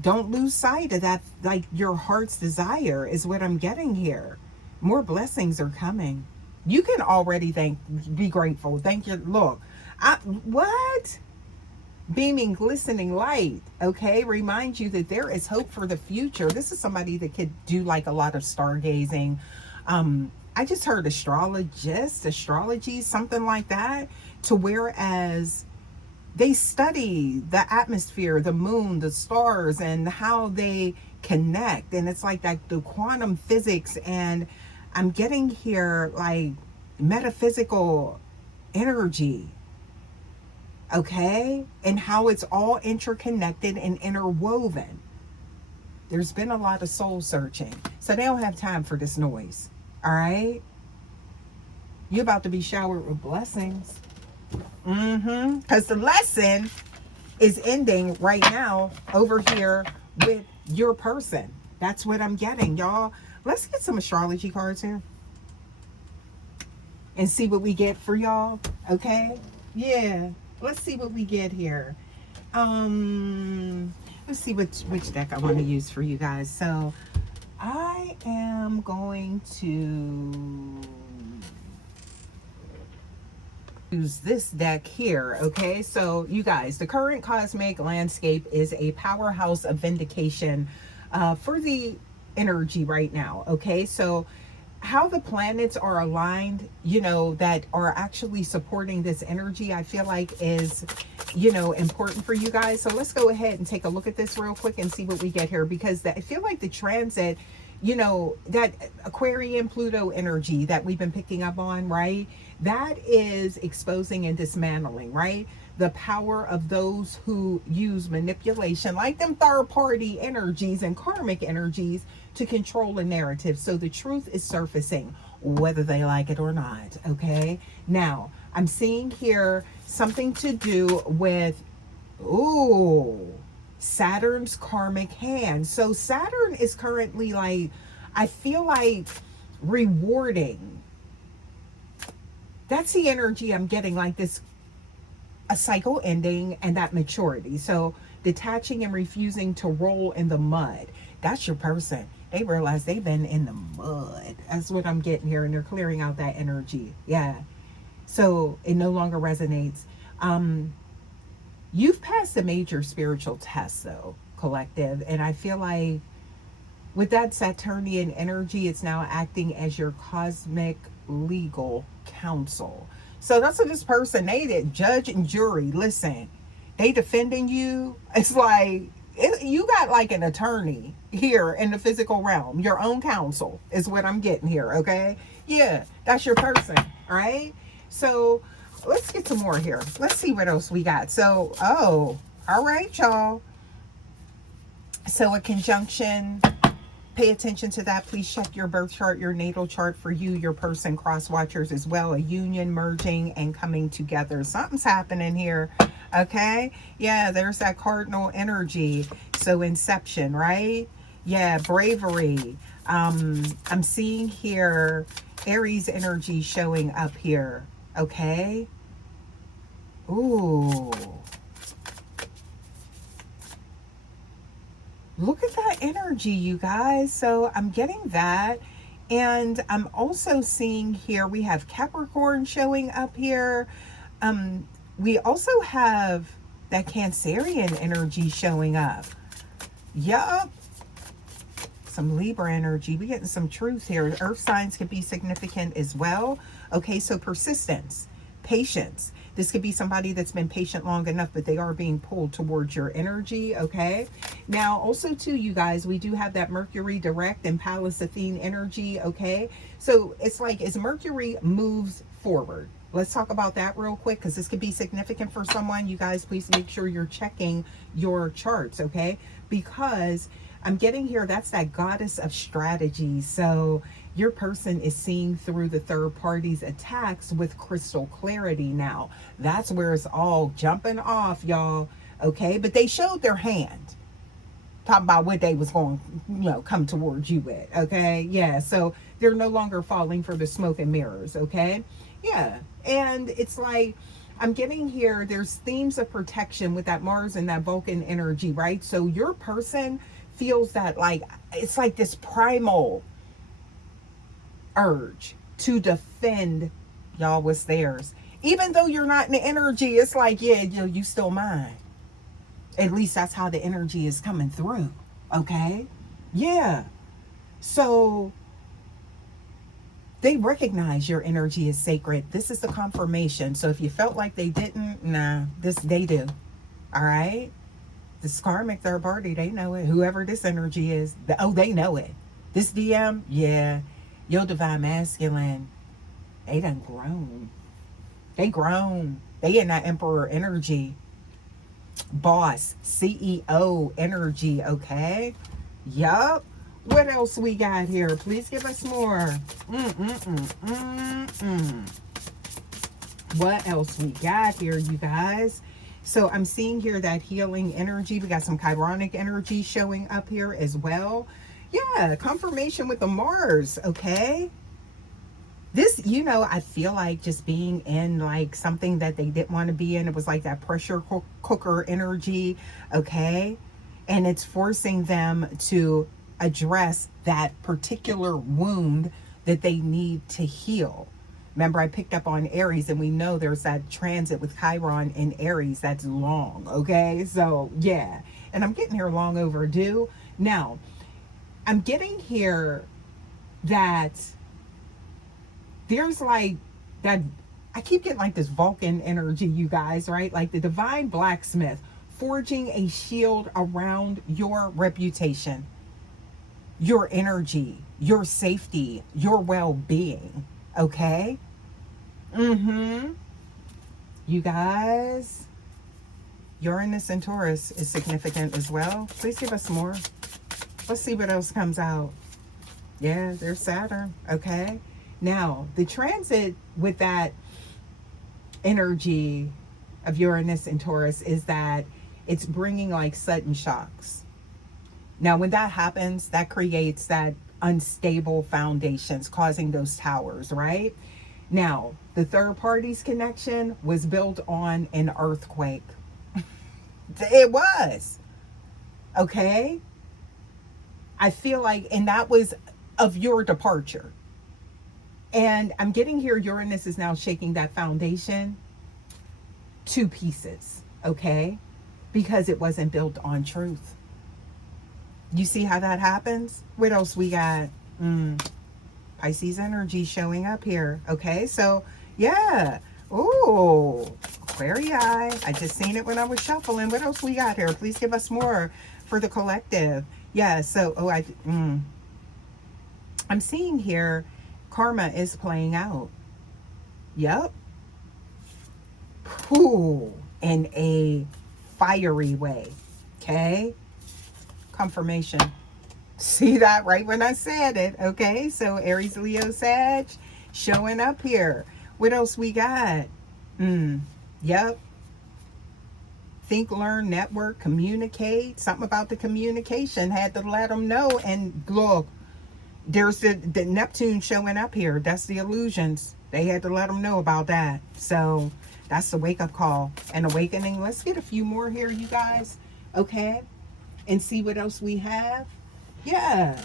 don't lose sight of that, like your heart's desire is what I'm getting here. More blessings are coming. You can already be grateful. Thank you. Look, what? Beaming, glistening light, okay? Remind you that there is hope for the future. This is somebody that could do like a lot of stargazing. I just heard astrology, something like that, to whereas they study the atmosphere, the moon, the stars, and how they connect. And it's like that, the quantum physics. And I'm getting here like metaphysical energy, okay? And how it's all interconnected and interwoven. There's been a lot of soul searching. So they don't have time for this noise, all right? You're about to be showered with blessings. Because the lesson is ending right now over here with your person. That's what I'm getting, y'all. Let's get some astrology cards here and see what we get for y'all. Okay? Yeah. Let's see what we get here. Let's see which deck I want to use for you guys. So I am going to use this deck here. Okay, so you guys, the current cosmic landscape is a powerhouse of vindication for the energy right now. Okay, so how the planets are aligned, you know, that are actually supporting this energy, I feel like is, you know, important for you guys. So let's go ahead and take a look at this real quick and see what we get here, because I feel like the transit, you know, that Aquarian Pluto energy that we've been picking up on, right? That is exposing and dismantling, right? The power of those who use manipulation, like them third party energies and karmic energies, to control a narrative. So the truth is surfacing, whether they like it or not. Okay. Now, I'm seeing here something to do with, ooh, Saturn's karmic hand. So Saturn is currently like, I feel like rewarding. That's the energy I'm getting, like this, a cycle ending and that maturity. So detaching and refusing to roll in the mud. That's your person. They realize they've been in the mud. That's what I'm getting here. And they're clearing out that energy. Yeah. So it no longer resonates. You've passed a major spiritual test, though, collective. And I feel like with that Saturnian energy, it's now acting as your cosmic legal counsel. So that's what this person, they did, judge and jury. Listen, they defending you. It's like, you got like an attorney here in the physical realm. Your own counsel is what I'm getting here, okay? Yeah, that's your person, all right? So let's get some more here. Let's see what else we got. So, oh, all right, y'all. So a conjunction, pay attention to that. Please check your birth chart, your natal chart for you, your person, cross watchers as well. A union, merging, and coming together. Something's happening here. Okay. Yeah, there's that cardinal energy. So inception, right? Yeah, bravery. I'm seeing here Aries energy showing up here. Okay. Ooh. Look at that energy, you guys. So I'm getting that. And I'm also seeing here, we have Capricorn showing up here. We also have that Cancerian energy showing up. Yup. Some Libra energy. We're getting some truth here. Earth signs could be significant as well. Okay, so persistence, patience. This could be somebody that's been patient long enough, but they are being pulled towards your energy, okay? Now, also, too, you guys, we do have that Mercury direct and Pallas Athene energy, okay? So it's like as Mercury moves forward. Let's talk about that real quick, because this could be significant for someone. You guys, please make sure you're checking your charts, okay? Because I'm getting here, that's that goddess of strategy. So your person is seeing through the third party's attacks with crystal clarity now. That's where it's all jumping off, y'all. Okay, but they showed their hand. Talk about what they was going, you know, come towards you with. Okay, yeah. So they're no longer falling for the smoke and mirrors. Okay, yeah. And it's like, I'm getting here, there's themes of protection with that Mars and that Vulcan energy, right? So your person feels that, like, it's like this primal urge to defend, y'all, what's theirs. Even though you're not in the energy, it's like, yeah, you still mine. At least that's how the energy is coming through. Okay? Yeah. So they recognize your energy is sacred. This is the confirmation. So if you felt like they didn't, nah, they do. All right? This karmic third party, they know it. Whoever this energy is, they know it. This DM, yeah. Your divine masculine, they done grown. They grown. They in that emperor energy. Boss, CEO energy, okay? Yup. What else we got here? Please give us more. What else we got here, you guys? So I'm seeing here that healing energy. We got some chironic energy showing up here as well. Yeah, confirmation with the Mars, okay? This, I feel like just being in like something that they didn't want to be in. It was like that pressure cooker energy, okay? And it's forcing them to address that particular wound that they need to heal. Remember, I picked up on Aries, and we know there's that transit with Chiron in Aries that's long, okay? So, yeah. And I'm getting here long overdue. Now, I'm getting here that there's like that. I keep getting like this Vulcan energy, you guys, right? Like the divine blacksmith forging a shield around your reputation, your energy, your safety, your well-being, okay? Mm-hmm. You guys, Uranus and Taurus is significant as well. Please give us more. Let's see what else comes out. Yeah, there's Saturn, okay? Now, the transit with that energy of Uranus and Taurus is that it's bringing like sudden shocks. Now, when that happens, that creates that unstable foundations, causing those towers, right? Now, the third party's connection was built on an earthquake. It was, okay? I feel like, and that was of your departure. And I'm getting here, Uranus is now shaking that foundation to pieces, okay? Because it wasn't built on truth. You see how that happens? What else we got? Pisces energy showing up here, okay? So, yeah. Ooh, Aquarii. I just seen it when I was shuffling. What else we got here? Please give us more for the collective. Yeah, so, I'm seeing here karma is playing out. Yep. Ooh, in a fiery way. Okay? Confirmation. See that right when I said it. Okay? So Aries, Leo, Sag showing up here. What else we got? Yep. Think, learn, network, communicate. Something about the communication. Had to let them know. And look, there's the Neptune showing up here. That's the illusions. They had to let them know about that. So that's the wake-up call and awakening. Let's get a few more here, you guys. Okay? And see what else we have. Yeah.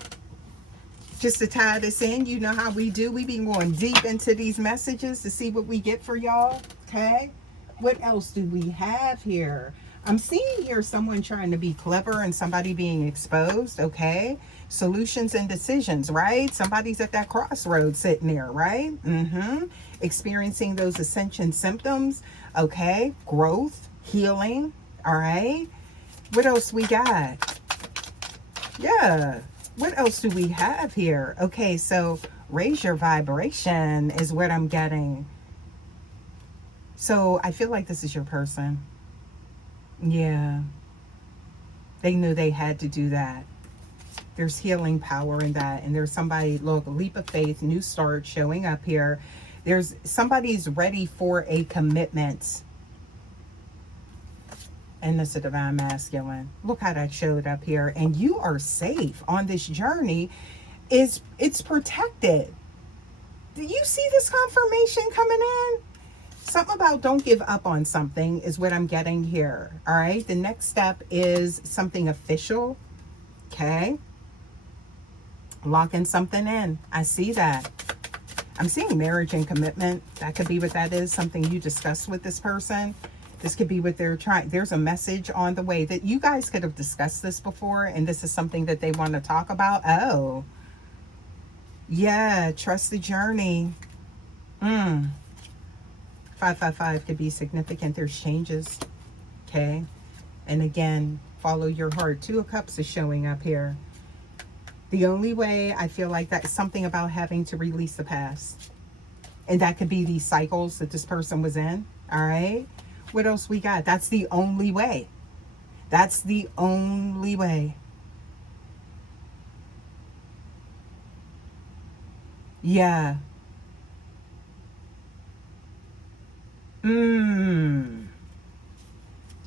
Just to tie this in, you know how we do. We be going deep into these messages to see what we get for y'all. Okay? What else do we have here? I'm seeing here someone trying to be clever and somebody being exposed. Okay? Solutions and decisions, right? Somebody's at that crossroads sitting there, right? Experiencing those ascension symptoms. Okay? Growth, healing. All right? What else we got? Yeah. What else do we have here? Okay, so raise your vibration is what I'm getting. So I feel like this is your person. Yeah. They knew they had to do that. There's healing power in that. And there's somebody, look, leap of faith, new start showing up here. There's somebody's ready for a commitment. And this is a divine masculine. Look how that showed up here. And you are safe on this journey. It's protected. Do you see this confirmation coming in? Something about don't give up on something is what I'm getting here. All right. The next step is something official. Okay. Locking something in. I see that. I'm seeing marriage and commitment. That could be what that is. Something you discussed with this person. This could be what they're trying. There's a message on the way that you guys could have discussed this before. And this is something that they want to talk about. Oh, yeah. Trust the journey. 555 could be significant. There's changes. Okay. And again, follow your heart. Two of Cups is showing up here. The only way I feel like that is something about having to release the past. And that could be these cycles that this person was in. All right. What else we got? That's the only way. That's the only way. Yeah. Mm.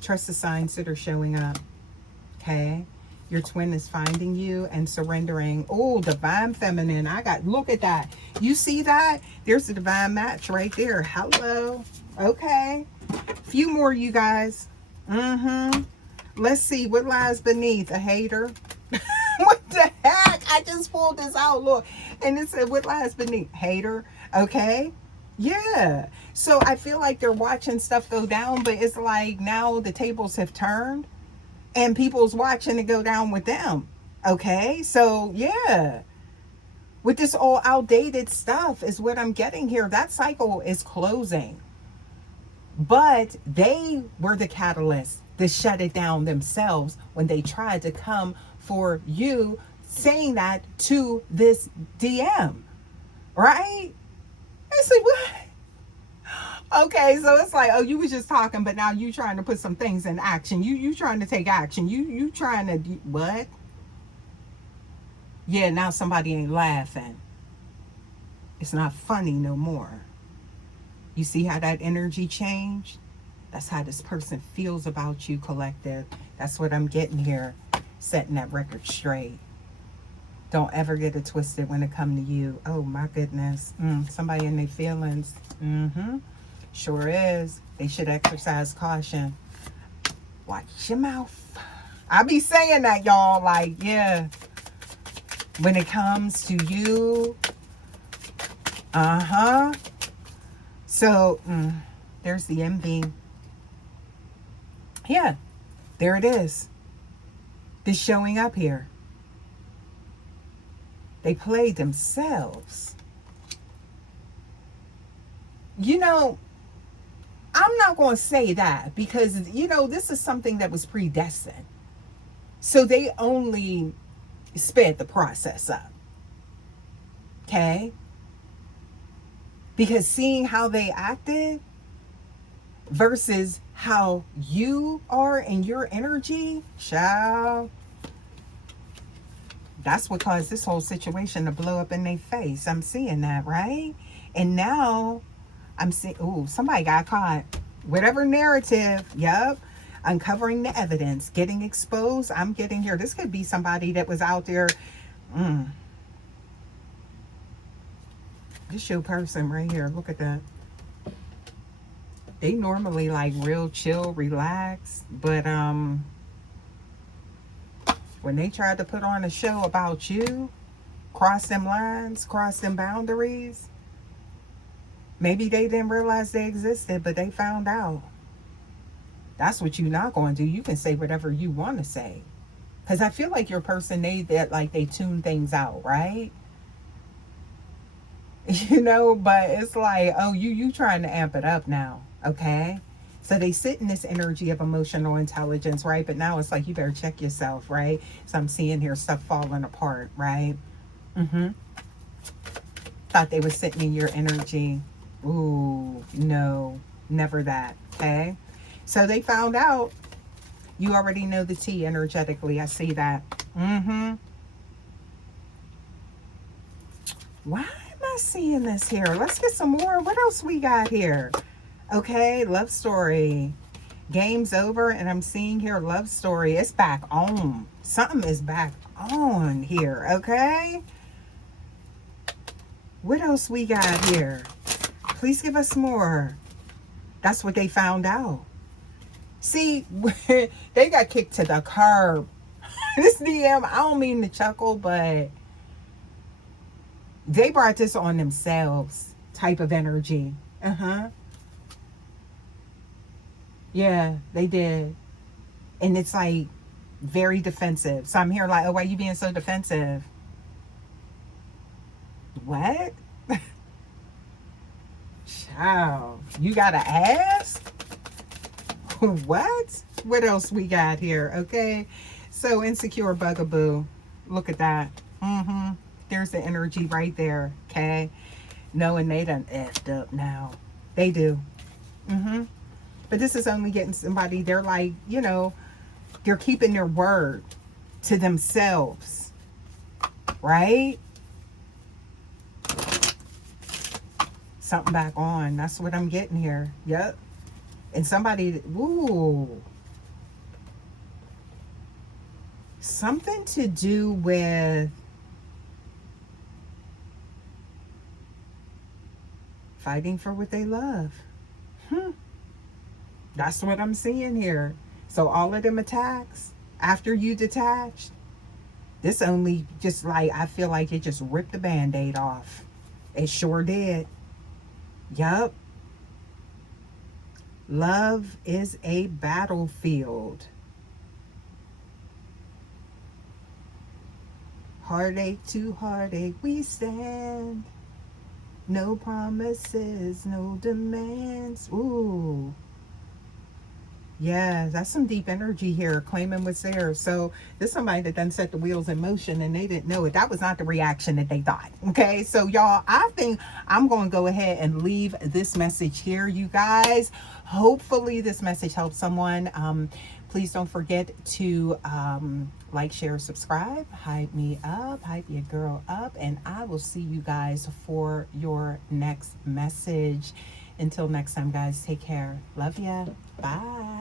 Trust the signs that are showing up. Okay. Your twin is finding you and surrendering. Oh, divine feminine. Look at that. You see that? There's the divine match right there. Hello. Okay. Few more, you guys. Let's see what lies beneath. A hater. What the heck? I just pulled this out. Look. And it said, what lies beneath? Hater. Okay. Yeah. So I feel like they're watching stuff go down, but it's like now the tables have turned and people's watching it go down with them. Okay. So yeah. With this all outdated stuff is what I'm getting here. That cycle is closing. But they were the catalyst to shut it down themselves when they tried to come for you saying that to this DM. Right? I said, what? Okay, so it's like, oh, you was just talking, but now you trying to put some things in action. You trying to take action. You trying to do what? Yeah, now somebody ain't laughing. It's not funny no more. You see how that energy changed? That's how this person feels about you, collective. That's what I'm getting here, setting that record straight. Don't ever get it twisted when it come to you. Oh my goodness. Somebody in their feelings. Sure is. They should exercise caution. Watch your mouth. I be saying that, y'all. Like, yeah. When it comes to you. So, there's the envy. Yeah. There it is. This showing up here. They played themselves. You know, I'm not going to say that because, you know, this is something that was predestined. So they only sped the process up. Okay? Because seeing how they acted versus how you are and your energy, child, that's what caused this whole situation to blow up in their face. I'm seeing that, right? And now I'm seeing, ooh, somebody got caught. Whatever narrative, yep. Uncovering the evidence, getting exposed. I'm getting here. This could be somebody that was out there. This your person right here. Look at that. They normally like real chill, relaxed. But when they tried to put on a show about you, cross them lines, cross them boundaries, maybe they didn't realize they existed, but they found out. That's what you're not going to do. You can say whatever you want to say. Because I feel like your person, they tune things out, right? You know, but it's like, oh, you trying to amp it up now, okay? So they sit in this energy of emotional intelligence, right? But now it's like, you better check yourself, right? So I'm seeing here stuff falling apart, right? Thought they were sitting in your energy. Ooh, no, never that, okay? So they found out. You already know the tea energetically. I see that. Why am I seeing this here? Let's get some more. What else we got here? Okay, love story. Game's over, and I'm seeing here love story. It's back on. Something is back on here, okay? What else we got here? Please give us more. That's what they found out. See, they got kicked to the curb. This DM, I don't mean to chuckle, but they brought this on themselves type of energy. Yeah, they did. And it's like very defensive. So I'm here like, oh, why are you being so defensive? What? Child, you gotta ask? What? What else we got here? Okay. So insecure bugaboo. Look at that. There's the energy right there. Okay. Knowing they done effed up now. They do. But this is only getting somebody, they're like, you know, they're keeping their word to themselves. Right? Something back on. That's what I'm getting here. Yep. And somebody, ooh, something to do with fighting for what they love. Hmm. That's what I'm seeing here. So all of them attacks after you detached, this only just like, I feel like it just ripped the band-aid off. It sure did. Yup. Love is a battlefield. Heartache to heartache we stand. No promises, no demands. Ooh. Yeah, that's some deep energy here, claiming what's there. So this is somebody that done set the wheels in motion and they didn't know it. That was not the reaction that they thought. Okay, so y'all, I think I'm going to go ahead and leave this message here, you guys. Hopefully this message helps someone. Please don't forget to like, share, subscribe, hype me up, hype your girl up, and I will see you guys for your next message. Until next time, guys, take care. Love ya. Bye.